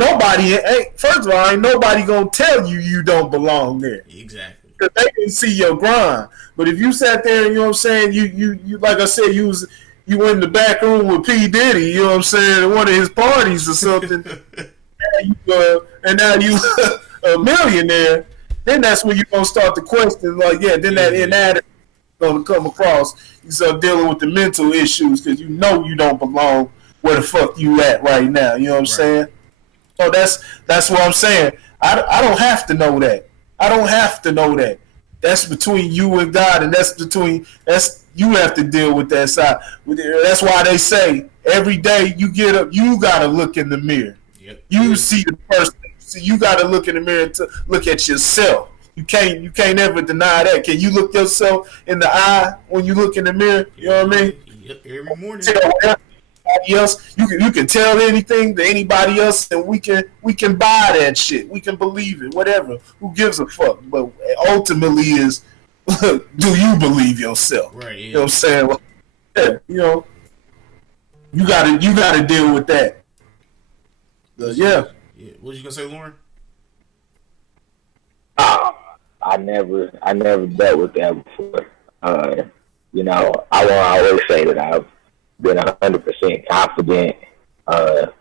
first of all, ain't nobody gonna tell you don't belong there. Exactly. Because they can see your grind. But if you sat there and, you know what I'm saying, you like I said, you went in the back room with P. Diddy, you know what I'm saying, at one of his parties or something, and now you a millionaire, then that's when you're gonna start to question, like, yeah, then that inadequate gonna come across. You start dealing with the mental issues because you know you don't belong where the fuck you at right now. You know what I'm saying? So that's what I'm saying. I don't have to know that. I don't have to know that. That's between you and God, and you have to deal with that side. That's why they say every day you get up, you gotta look in the mirror. You see the person. So you gotta look in the mirror to look at yourself. You can't ever deny that. Can you look yourself in the eye when you look in the mirror? You know what I mean? Yep, every morning. Else, you can tell anything to anybody else, and we can buy that shit. We can believe it, whatever. Who gives a fuck? But ultimately, is do you believe yourself? Right. Yeah. You know what I'm saying? Well, yeah, you know, you gotta deal with that. Yeah. What you gonna say, Lauren? I never dealt with that before. You know, I will always say that I've been 100% confident. I've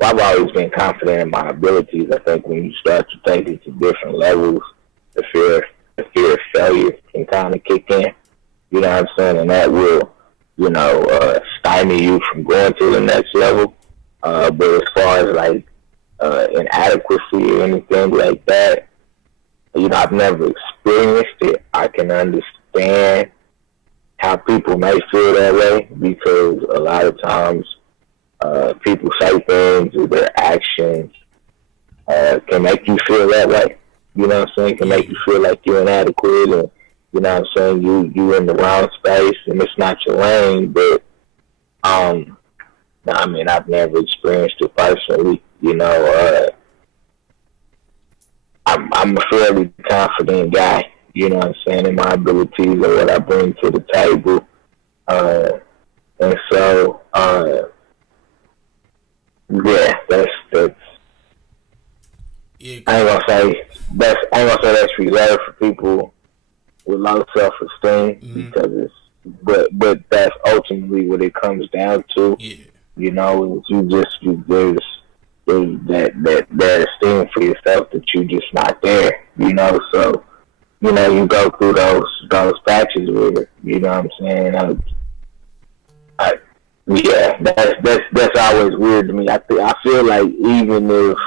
always been confident in my abilities. I think when you start to take it to different levels, the fear of failure can kind of kick in. You know what I'm saying? And that will, you know, stymie you from going to the next level. But as far as like inadequacy or anything like that, you know, I've never experienced it. I can understand how people may feel that way because a lot of times people say things or their actions can make you feel that way. You know what I'm saying? Can make you feel like you're inadequate and, you know what I'm saying, you in the wrong space and it's not your lane. But, I mean, I've never experienced it personally. You know, I'm a fairly confident guy, you know what I'm saying, in my abilities and what I bring to the table. And so, yeah, that's yeah. I ain't gonna say that's reserved for people with low self-esteem because but that's ultimately what it comes down to. Yeah. You know, there's that esteem for yourself that you just not there, you know, so, you know, you go through those patches where, you know what I'm saying, yeah, that's always weird to me. I feel like even if,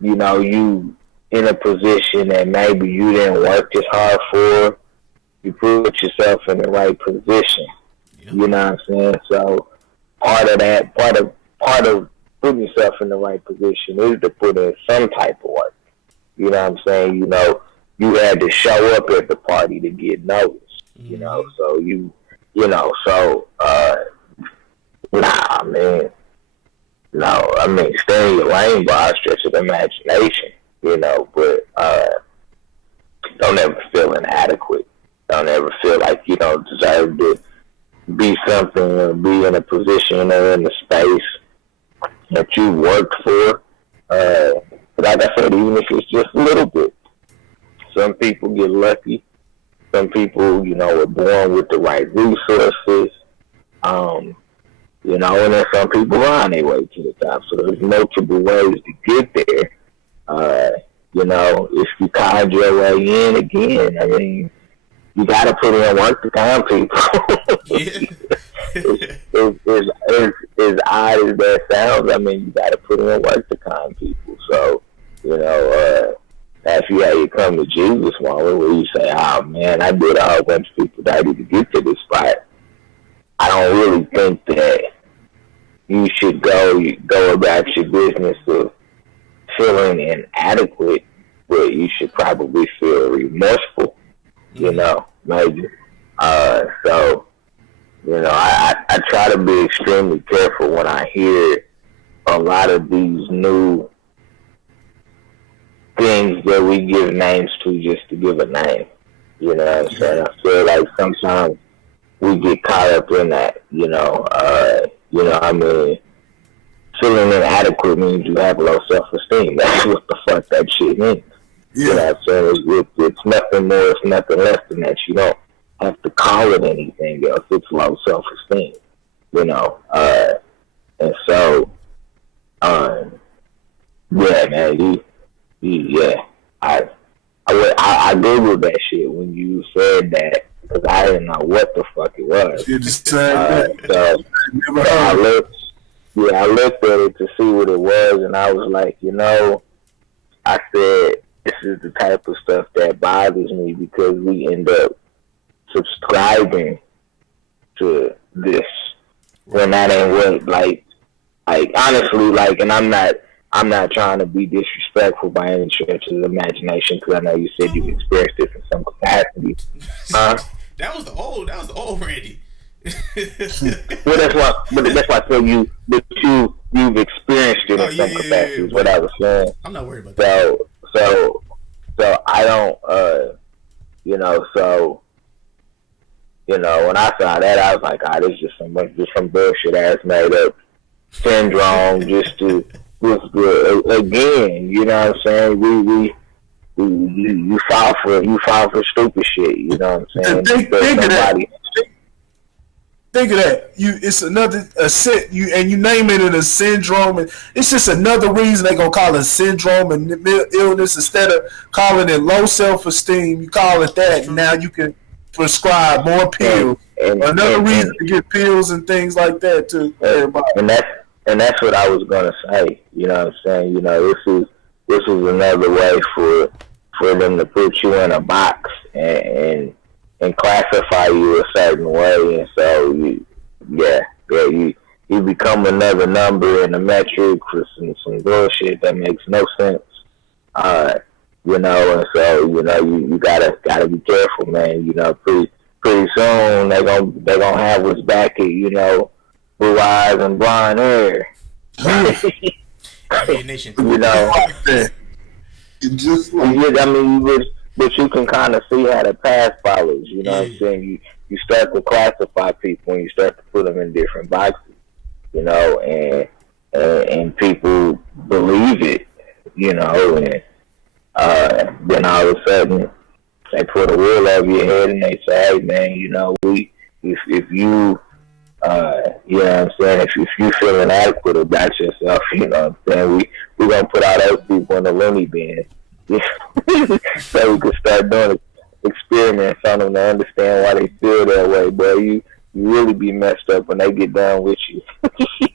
you know, you in a position that maybe you didn't work as hard for, you put yourself in the right position, you know what I'm saying, so part of putting yourself in the right position is to put in some type of work. You know what I'm saying? You know, you had to show up at the party to get noticed. You know, so stay in your lane by a stretch of the imagination. You know, but don't ever feel inadequate. Don't ever feel like you don't deserve to be something or be in a position or in the space that you worked for. Like I said, even if it's just a little bit. Some people get lucky. Some people, are born with the right resources. And then some people find their way to the top. So there's multiple ways to get there. If you called your way in again, I mean, you got to put in work to find people. As odd as that sounds, I mean, you got to put in work to find people. So, after you come to Jesus moment where you say, oh man, I did a whole bunch of people dirty to get to this spot, I don't really think that you should go about your business of feeling inadequate, but you should probably feel remorseful, maybe. I try to be extremely careful when I hear a lot of these new things that we give names to just to give a name. You know what I'm saying? I feel like sometimes we get caught up in that, feeling inadequate means you have low self-esteem. That's what the fuck that shit means. Yeah. You know what I'm saying? It's nothing more, it's nothing less than that. You don't have to call it anything else. It's low self-esteem, and so, yeah, man, I googled that shit when you said that because I didn't know what the fuck it was. I looked at it to see what it was, and I was like, I said, this is the type of stuff that bothers me because we end up subscribing to this when that ain't what, like honestly, and I'm not trying to be disrespectful by any stretch of the imagination because I know you said you've experienced this in some capacity. That was the old Randy. Well, that's why I tell you, but you've experienced it in some capacity. Is what I was saying. I'm not worried about that. So I don't, when I saw that, I was like, this is just some bullshit ass made up syndrome just to. Again, you know what I'm saying? You fall for stupid shit. You know what I'm saying? Think of that. It's another you name it in a syndrome, and it's just another reason they gonna call it syndrome and illness instead of calling it low self-esteem. You call it that, and now you can prescribe more pills. Another reason to get pills and things like that to everybody. And that's what I was gonna say. You know what I'm saying? This is another way for them to put you in a box and classify you a certain way, and so you become another number in a metric for some bullshit that makes no sense. And so you gotta be careful, man. Pretty soon they gonna have us back at blue eyes and blonde hair. Just like, but you can kind of see how the past follows. You know what I'm saying? You start to classify people and you start to put them in different boxes. And people believe it. And then all of a sudden they put a wheel over your head and they say, "Hey, man, if you." You know what I'm saying? If you feel inadequate about yourself, you know what I'm saying? We're going to put all those people in the loony bin. So we can start doing experiments on them to understand why they feel that way, boy. You really be messed up when they get done with you.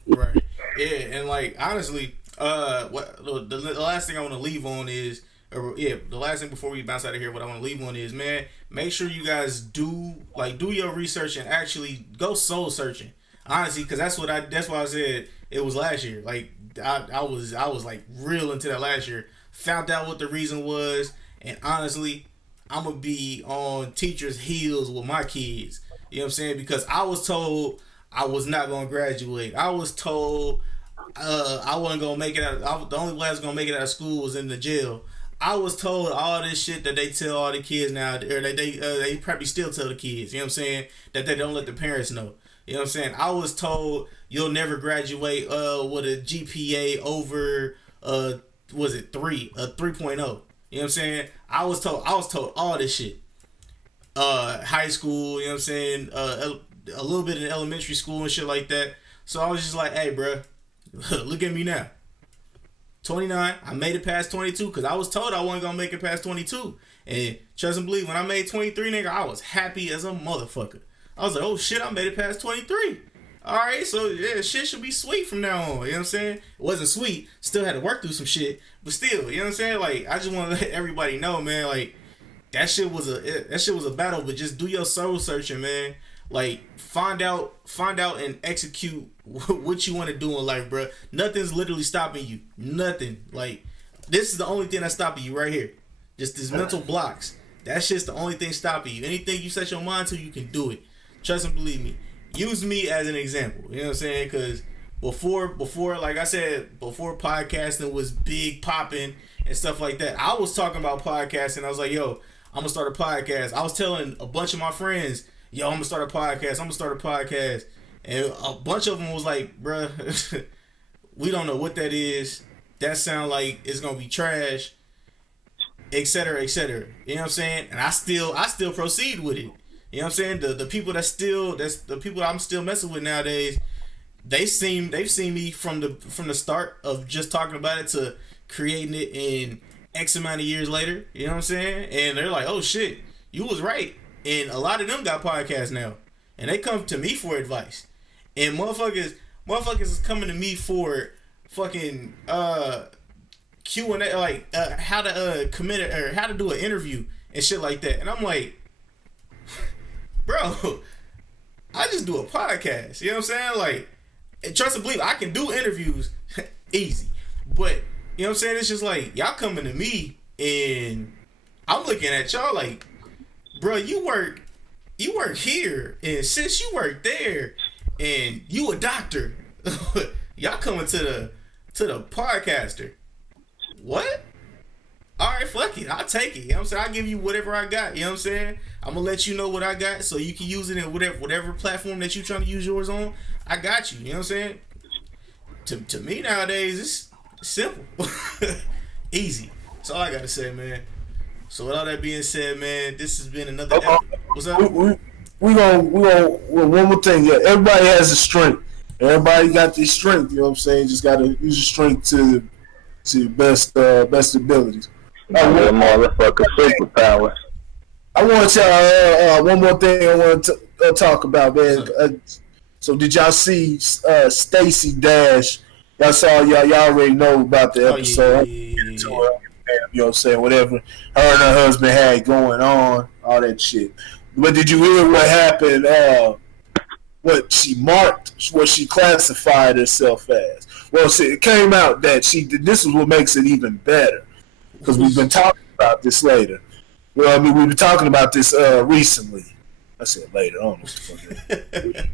Right. Yeah, and honestly, the last thing I want to leave on is, the last thing before we bounce out of here, what I want to leave on is, man, make sure you guys do your research and actually go soul searching. Honestly, because that's why I said it was last year. I was real into that last year. Found out what the reason was, and honestly, I'm gonna be on teachers' heels with my kids. You know what I'm saying? Because I was told I was not gonna graduate. I was told I wasn't gonna make it out. The only way I was gonna make it out of school was in the jail. I was told all this shit that they tell all the kids now, or they probably still tell the kids. You know what I'm saying? That they don't let the parents know. You know what I'm saying? I was told you'll never graduate with a GPA over was it 3.0. You know what I'm saying? I was told all this shit. High school, you know what I'm saying? A little bit in elementary school and shit like that. So I was just like, hey, bruh, look at me now. 29, I made it past 22 because I was told I wasn't gonna make it past 22. And trust and believe, when I made 23, nigga, I was happy as a motherfucker. I was like, oh shit, I made it past 23. Alright, so yeah, shit should be sweet from now on. You know what I'm saying? It wasn't sweet, still had to work through some shit, but still, you know what I'm saying? Like, I just want to let everybody know, man, like, that shit was a battle, but just do your soul searching, man. Like, find out and execute what you want to do in life, bro. Nothing's literally stopping you. Nothing. Like, this is the only thing that's stopping you right here. Just these mental blocks. That shit's the only thing stopping you. Anything you set your mind to, you can do it. Trust and believe me. Use me as an example. You know what I'm saying? Because before, like I said, before podcasting was big popping and stuff like that, I was talking about podcasting. I was like, yo, I'm going to start a podcast. I was telling a bunch of my friends, yo, I'm going to start a podcast. And a bunch of them was like, bruh, we don't know what that is. That sound like it's going to be trash, et cetera, et cetera. You know what I'm saying? And I still proceed with it. You know what I'm saying? The people that's the people I'm still messing with nowadays, they've seen me from the start of just talking about it to creating it in X amount of years later. You know what I'm saying? And they're like, oh shit, you was right. And a lot of them got podcasts now. And they come to me for advice. And motherfuckers is coming to me for fucking Q&A, like how to commit it, or how to do an interview and shit like that. And I'm like, bro, I just do a podcast. You know what I'm saying? Like, and trust and believe, I can do interviews easy. But, you know what I'm saying? It's just like, y'all coming to me and I'm looking at y'all like, bro, you work here, and since you work there, and you a doctor, y'all coming to the podcaster. What? Alright, fuck it. I'll take it. You know what I'm saying? I'll give you whatever I got. You know what I'm saying? I'm gonna let you know what I got so you can use it in whatever platform that you're trying to use yours on. I got you. You know what I'm saying? To me nowadays, it's simple. Easy. That's all I gotta say, man. So with all that being said, man, this has been another episode. What's up? We gonna one more thing. Yeah, everybody has a strength. Everybody got their strength. You know what I'm saying? Just gotta use your strength to best abilities. Motherfucker superpower. I want y'all one more thing I want to talk about, man. So did y'all see Stacey Dash? Y'all saw y'all already know about the episode. Yeah. You know what I'm saying? Whatever her and her husband had going on, all that shit. But did you hear what happened? What she classified herself as? Well, see, it came out that this is what makes it even better, because we've been talking about this later. Well, I mean, we've been talking about this recently. I said later. I don't know what the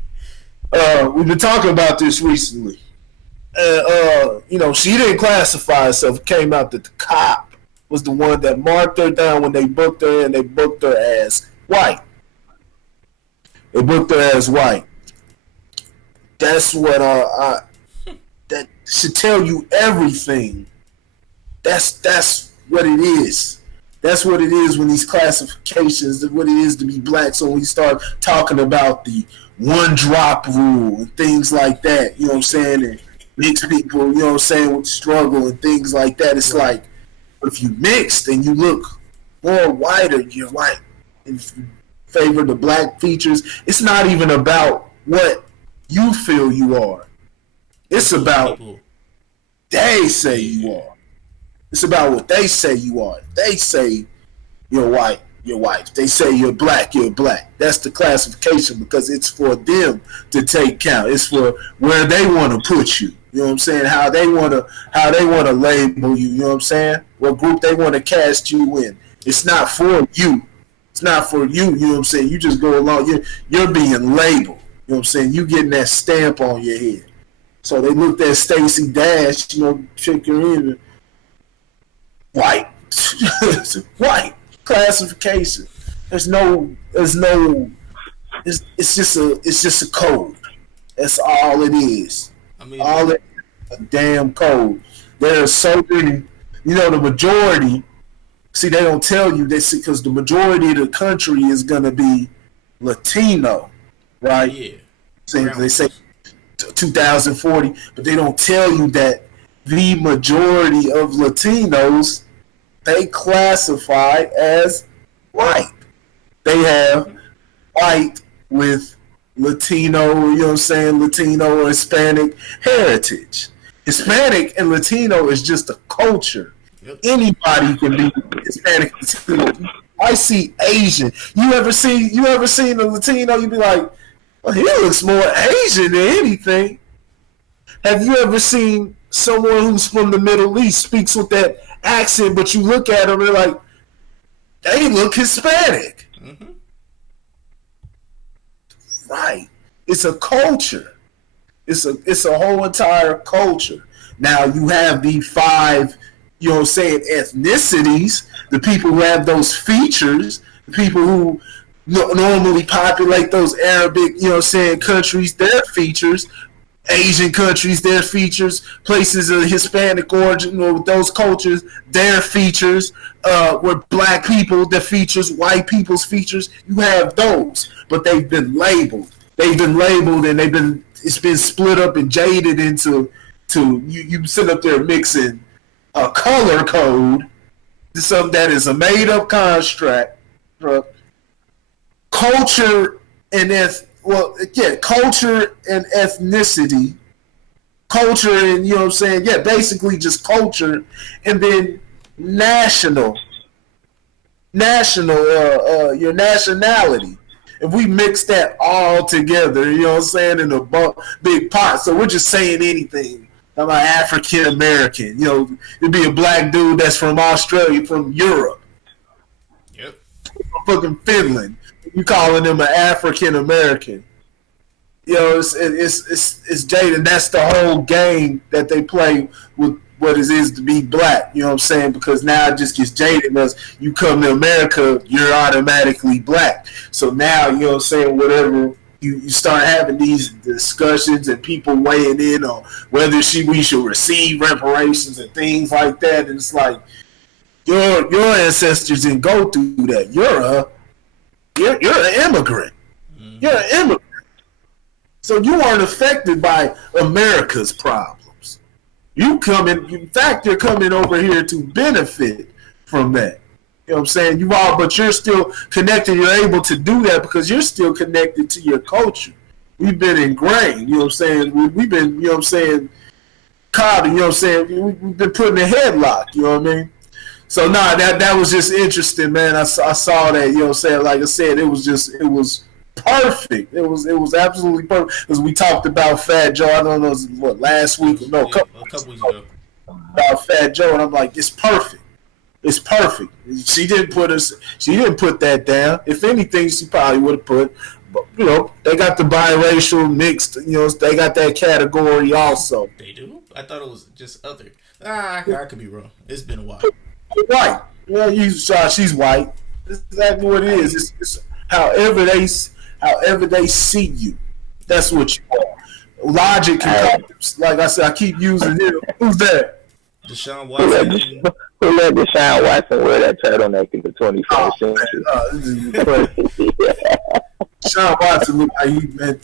fuck. We've been talking about this recently. You know, she didn't classify herself. It came out that the cop was the one that marked her down when they booked her, and they booked her as white. They booked her as white. That's what that should tell you everything. That's what it is. That's what it is when these classifications, what it is to be black. So when we start talking about the one drop rule and things like that, you know what I'm saying, and mixed people, you know what I'm saying, with struggle and things like that, it's like, if you mixed and you look more whiter, you're white. If you favor the black features, it's not even about what you feel you are. It's about they say you are. It's about what they say you are. If they say you're white, you're white. If they say you're black, you're black. That's the classification, because it's for them to take count. It's for where they want to put you. You know what I'm saying? How they want to label you. You know what I'm saying? What group they want to cast you in. It's not for you. It's not for you. You know what I'm saying? You just go along. You're being labeled. You know what I'm saying? You getting that stamp on your head. So they looked at Stacey Dash, you know, check her in, white. white classification. It's just a code. That's all it is. I mean, All it is, a damn code. There are so many, the majority. See, they don't tell you this because the majority of the country is gonna be Latino, right? yeah. They say 2040, but they don't tell you that the majority of Latinos, they classify as white. They have white with Latino, Latino or Hispanic heritage. Hispanic and Latino is just a culture. Yep. Anybody can be Hispanic, Latino. I see Asian. You ever seen a Latino? You be like, well, he looks more Asian than anything. Have you ever seen someone who's from the Middle East speaks with that accent, but you look at them and they're like, they look Hispanic. Mm-hmm. Right. It's a culture. It's a whole entire culture. Now you have the 5, ethnicities, the people who have those features, the people who normally populate those Arabic, countries, their features, Asian countries, their features, places of Hispanic origin, or those cultures, their features, where black people, their features, white people's features, you have those, but they've been labeled. And it's been split up and jaded into you sit up there mixing a color code to something that is a made up construct, culture and culture and ethnicity, culture and basically just culture, and then national, your nationality. If we mix that all together, in a big pot, so we're just saying anything. I'm an African American, it'd be a black dude that's from Australia, from Europe, Yep. fucking Finland. You calling them an African American? It's jaded. That's the whole game that they play with what it is to be black. You know what I'm saying? Because now it just gets jaded. As you come to America, you're automatically black. So now, whatever you start having these discussions and people weighing in on whether we should receive reparations and things like that. And it's like your ancestors didn't go through that. You're an immigrant. Mm-hmm. You're an immigrant. So you aren't affected by America's problems. In fact, you're coming over here to benefit from that. You know what I'm saying? But you're still connected. You're able to do that because you're still connected to your culture. We've been ingrained, you know what I'm saying? We've been, caught, we've been put in a headlock, you know what I mean? So that was just interesting, man. I saw that, like I said, it was perfect. It was absolutely perfect. Because we talked about Fat Joe, I don't know, last week? No, a couple weeks ago. About Fat Joe, and I'm like, it's perfect. It's perfect. She didn't put that down. If anything, she probably would have put, but they got the biracial mixed, they got that category also. They do? I thought it was just other. I could be wrong. It's been a while. White. She's white. That's exactly what it is. It's however they see you. That's what you are. Logic can like I said, I keep using it. Who's that? Deshaun Watson. Who let Deshaun Watson wear that turtleneck in the 21st century? Deshaun Watson look like he been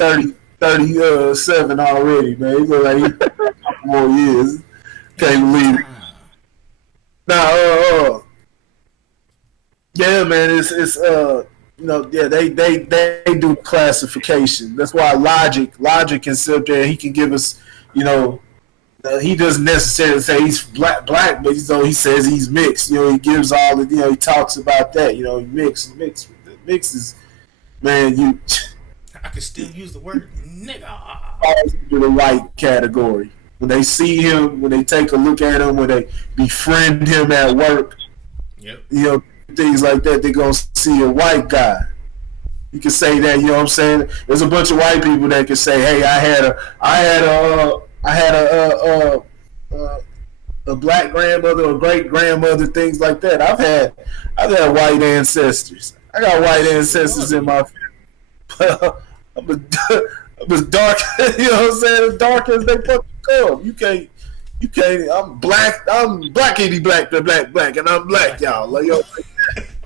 37 already, man. He look like he more years. Can't believe it. Yeah, man, it's they do classification. That's why Logic can sit there. He can give us, he doesn't necessarily say he's black, but he says he's mixed. He gives all the, he talks about that. He mixes. Man, I can still use the word nigga. Falls into the white category. When they see him, when they take a look at him, when they befriend him at work, yep. Things like that, they're gonna see a white guy. You can say that, you know what I'm saying? There's a bunch of white people that can say, "Hey, I had a a black grandmother or great grandmother, things like that. I've had white ancestors. I got white ancestors in my family. I'm as dark, you know what I'm saying? As dark as they fucking come. You can't. I'm black, blackity black, and I'm black, y'all. Like, yo,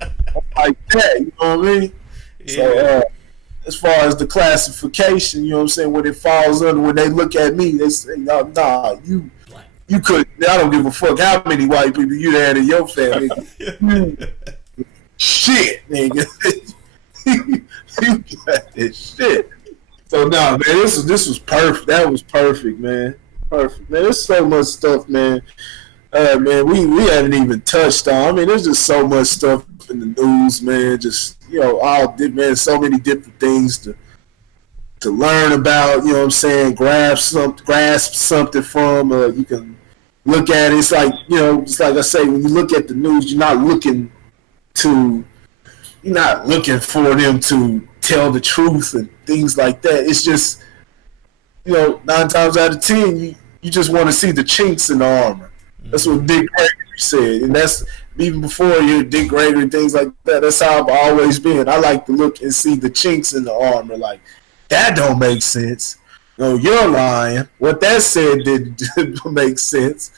I'm like that, you know what I mean? Yeah. So, as far as the classification, you know what I'm saying, when it falls under, when they look at me, they say, nah, you could, I don't give a fuck how many white people you had in your family. Shit, nigga. You got that shit. So, nah, man, this was perfect. That was perfect, man. Perfect, man. There's so much stuff, man. Man, we haven't even touched on. I mean, there's just so much stuff in the news, man. Just, you know, so many different things to learn about. You know what I'm saying? Grasp something from. You can look at it. It's like, you know, just like I say, when you look at the news, you're not looking for them to tell the truth and things like that. It's just, you know, 9 times out of 10, you just want to see the chinks in the armor. That's what Dick Gregory said, and that's even before you Dick Gregory and things like that. That's how I've always been. I like to look and see the chinks in the armor. Like, that don't make sense. No, you're lying. What that said didn't make sense.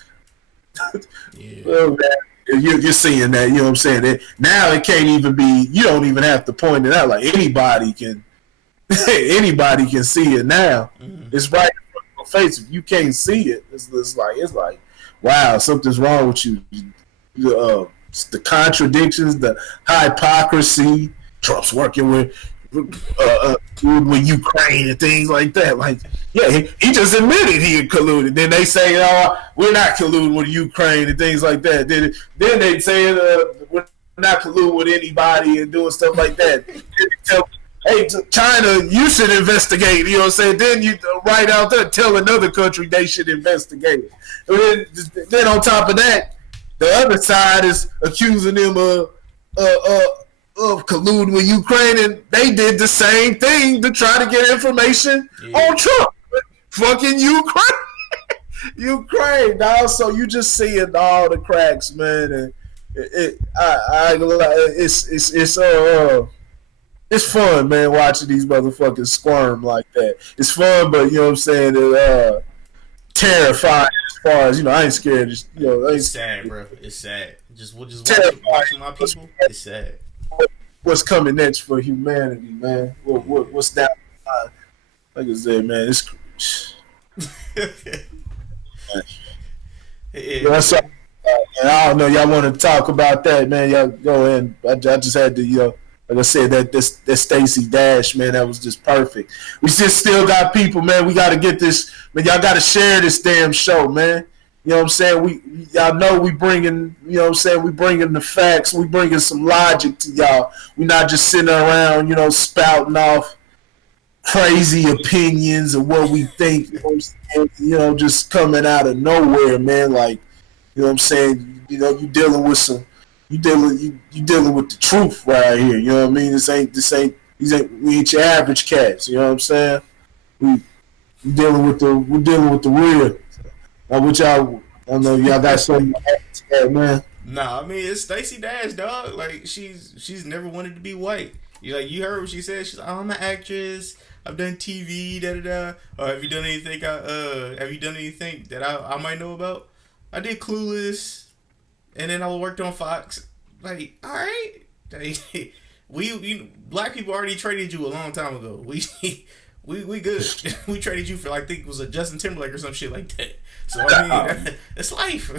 Yeah. Well, man, you're seeing that. You know what I'm saying? Now it can't even be. You don't even have to point it out. Like, anybody can. Anybody can see it now. Mm-hmm. It's right in front of your face. If you can't see it, it's like, wow, something's wrong with you. The contradictions, the hypocrisy. Trump's working with Ukraine and things like that. Like, yeah, he just admitted he had colluded. Then they say, "Oh, we're not colluding with Ukraine" and things like that. Then they say, "We're not colluding with anybody" and doing stuff like that. Hey, China, you should investigate. You know what I'm saying? Then you right out there tell another country they should investigate. And then on top of that, the other side is accusing them of colluding with Ukraine, and they did the same thing to try to get information on Trump. Fucking Ukraine, dog. So you just seeing all the cracks, man, and it's fun, man, watching these motherfuckers squirm like that. It's fun, but you know what I'm saying, terrifying as far as, you know, I ain't scared. Just, you know, it's sad, bro. It's sad. Just watching my people, it's sad. What's coming next for humanity, man? What's down the line? Like I said, man, it's... That's all. I don't know, y'all want to talk about that, man. Y'all go ahead. I just had to, you know, like I said, that Stacey Dash, man, that was just perfect. We just still got people, man. We got to get this, man. Y'all got to share this damn show, man. You know what I'm saying? Y'all know we bringing, you know what I'm saying? We bringing the facts. We bringing some logic to y'all. We not just sitting around, you know, spouting off crazy opinions of what we think. You know, just coming out of nowhere, man. Like, you know what I'm saying? You know, you dealing with the truth right here. You know what I mean? We ain't your average cats. You know what I'm saying? We dealing with the real. Now, what y'all? I know y'all got something to add, man. Nah, I mean, it's Stacey Dash, dog. Like, she's never wanted to be white. You heard what she said. She's like, oh, I'm an actress. I've done TV, da da da. Or have you done anything? Have you done anything that I might know about? I did Clueless. And then I worked on Fox. Like, all right, we black people already traded you a long time ago. We good. We traded you for, like, I think it was a Justin Timberlake or some shit like that. So I mean, it's life.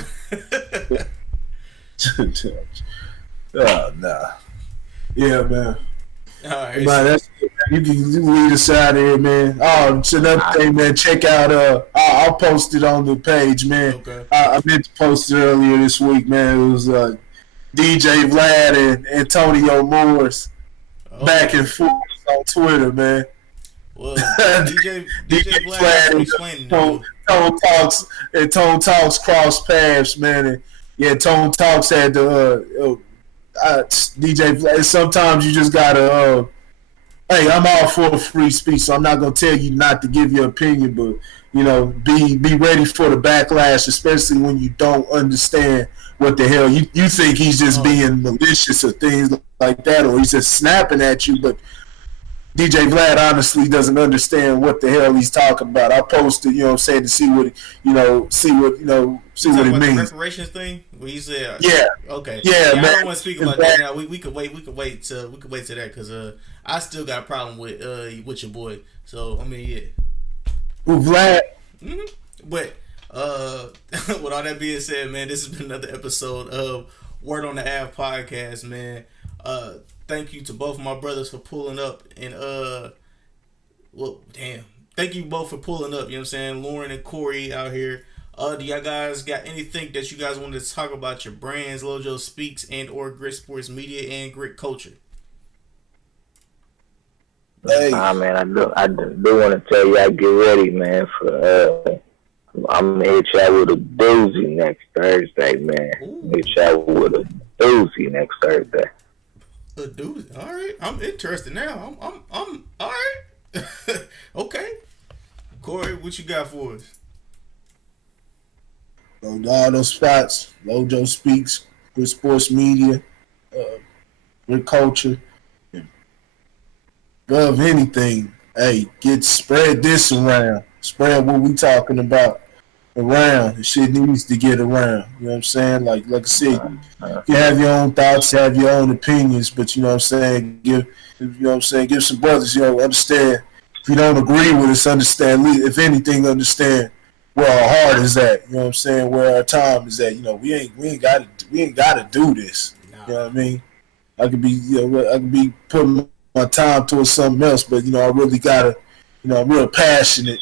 Oh nah. Yeah, man. All right. Man, that's you can lead us out of here, man. Oh, it's another thing, man. Check out. I'll post it on the page, man. Okay. I meant to post it earlier this week, man. It was DJ Vlad and Antonio Moores back and forth on Twitter, man. Well, DJ Vlad explaining Tone Talks cross paths, man. And yeah, Tone Talks had the DJ Vlad. Sometimes you just gotta hey, I'm all for free speech, so I'm not gonna tell you not to give your opinion, but be ready for the backlash, especially when you don't understand what the hell you think he's just being malicious or things like that, or he's just snapping at you, but DJ Vlad honestly doesn't understand what the hell he's talking about. I posted, to see what it means. The reparations thing, where you said, yeah, okay, yeah, man. I don't want to speak about that now. We could wait till that because I still got a problem with your boy. So I mean, yeah. With Vlad. Mm-hmm. But with all that being said, man, this has been another episode of Word on the Av podcast, man. Thank you to both of my brothers for pulling up and thank you both for pulling up, you know what I'm saying? Lauren and Corey out here. Do y'all guys got anything that you guys wanted to talk about your brands, Lojo Speaks and or Grit Sports Media and Grit Culture? Hey. Man, I do want to tell you, I get ready, man, for I'm gonna hit y'all with a doozy next Thursday, man. Hit y'all with a doozy next Thursday. A doozy, all right. I'm interested now. I'm all right. Okay, Corey, what you got for us? All those spots, Lojo Speaks, Grit Sports Media, Grit Culture. Above anything, hey, spread this around. Spread what we talking about around. The shit needs to get around. You know what I'm saying? Like I said, you have your own thoughts, have your own opinions, but you know what I'm saying? Give some brothers, understand. If you don't agree with us, understand. If anything, understand where our heart is at. You know what I'm saying? Where our time is at. We ain't gotta do this. No. You know what I mean? I could be putting my time towards something else, but I really gotta, I'm real passionate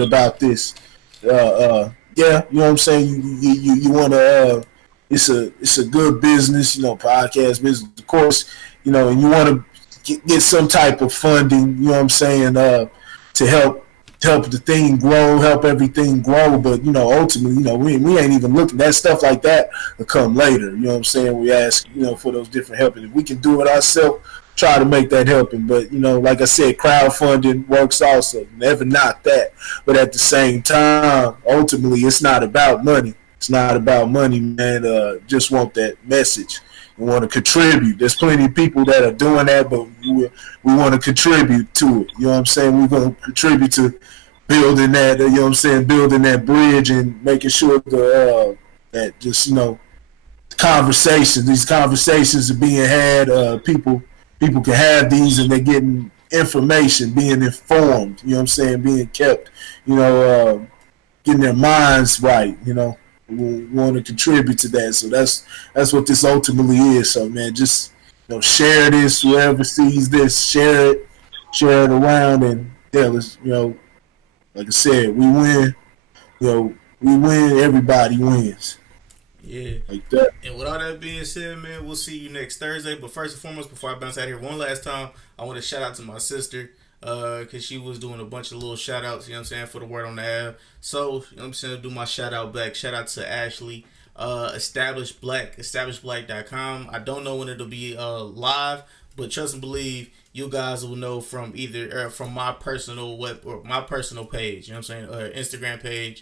about this. Yeah, you know what I'm saying. You want to. It's a good business, podcast business, of course, and you want to get some type of funding, you know what I'm saying, to help the thing grow, help everything grow. But ultimately, we ain't even looking. That stuff like that will come later. You know what I'm saying. We ask, for those different helping. If we can do it ourselves, try to make that happen. But like I said, crowdfunding works also. Never knock that. But at the same time, ultimately, it's not about money. It's not about money, man. Just want that message. We want to contribute. There's plenty of people that are doing that, but we want to contribute to it. You know what I'm saying? We're going to contribute to building that. You know what I'm saying? Building that bridge and making sure that just these conversations are being had. People can have these and they're getting information, being informed, you know what I'm saying, being kept, getting their minds right, we want to contribute to that. So that's what this ultimately is. So, man, just, share this, whoever sees this, share it around, and let's, like I said, we win, everybody wins. Yeah. Like that. And with all that being said, man, we'll see you next Thursday. But first and foremost, before I bounce out here one last time, I want to shout out to my sister, because she was doing a bunch of little shout outs, you know what I'm saying, for the Word on the Av. So, you know what I'm saying, do my shout out back. Shout out to Ashley, establishblack.com. I don't know when it'll be live, but trust and believe you guys will know from either from my personal my personal page, you know what I'm saying, Instagram page,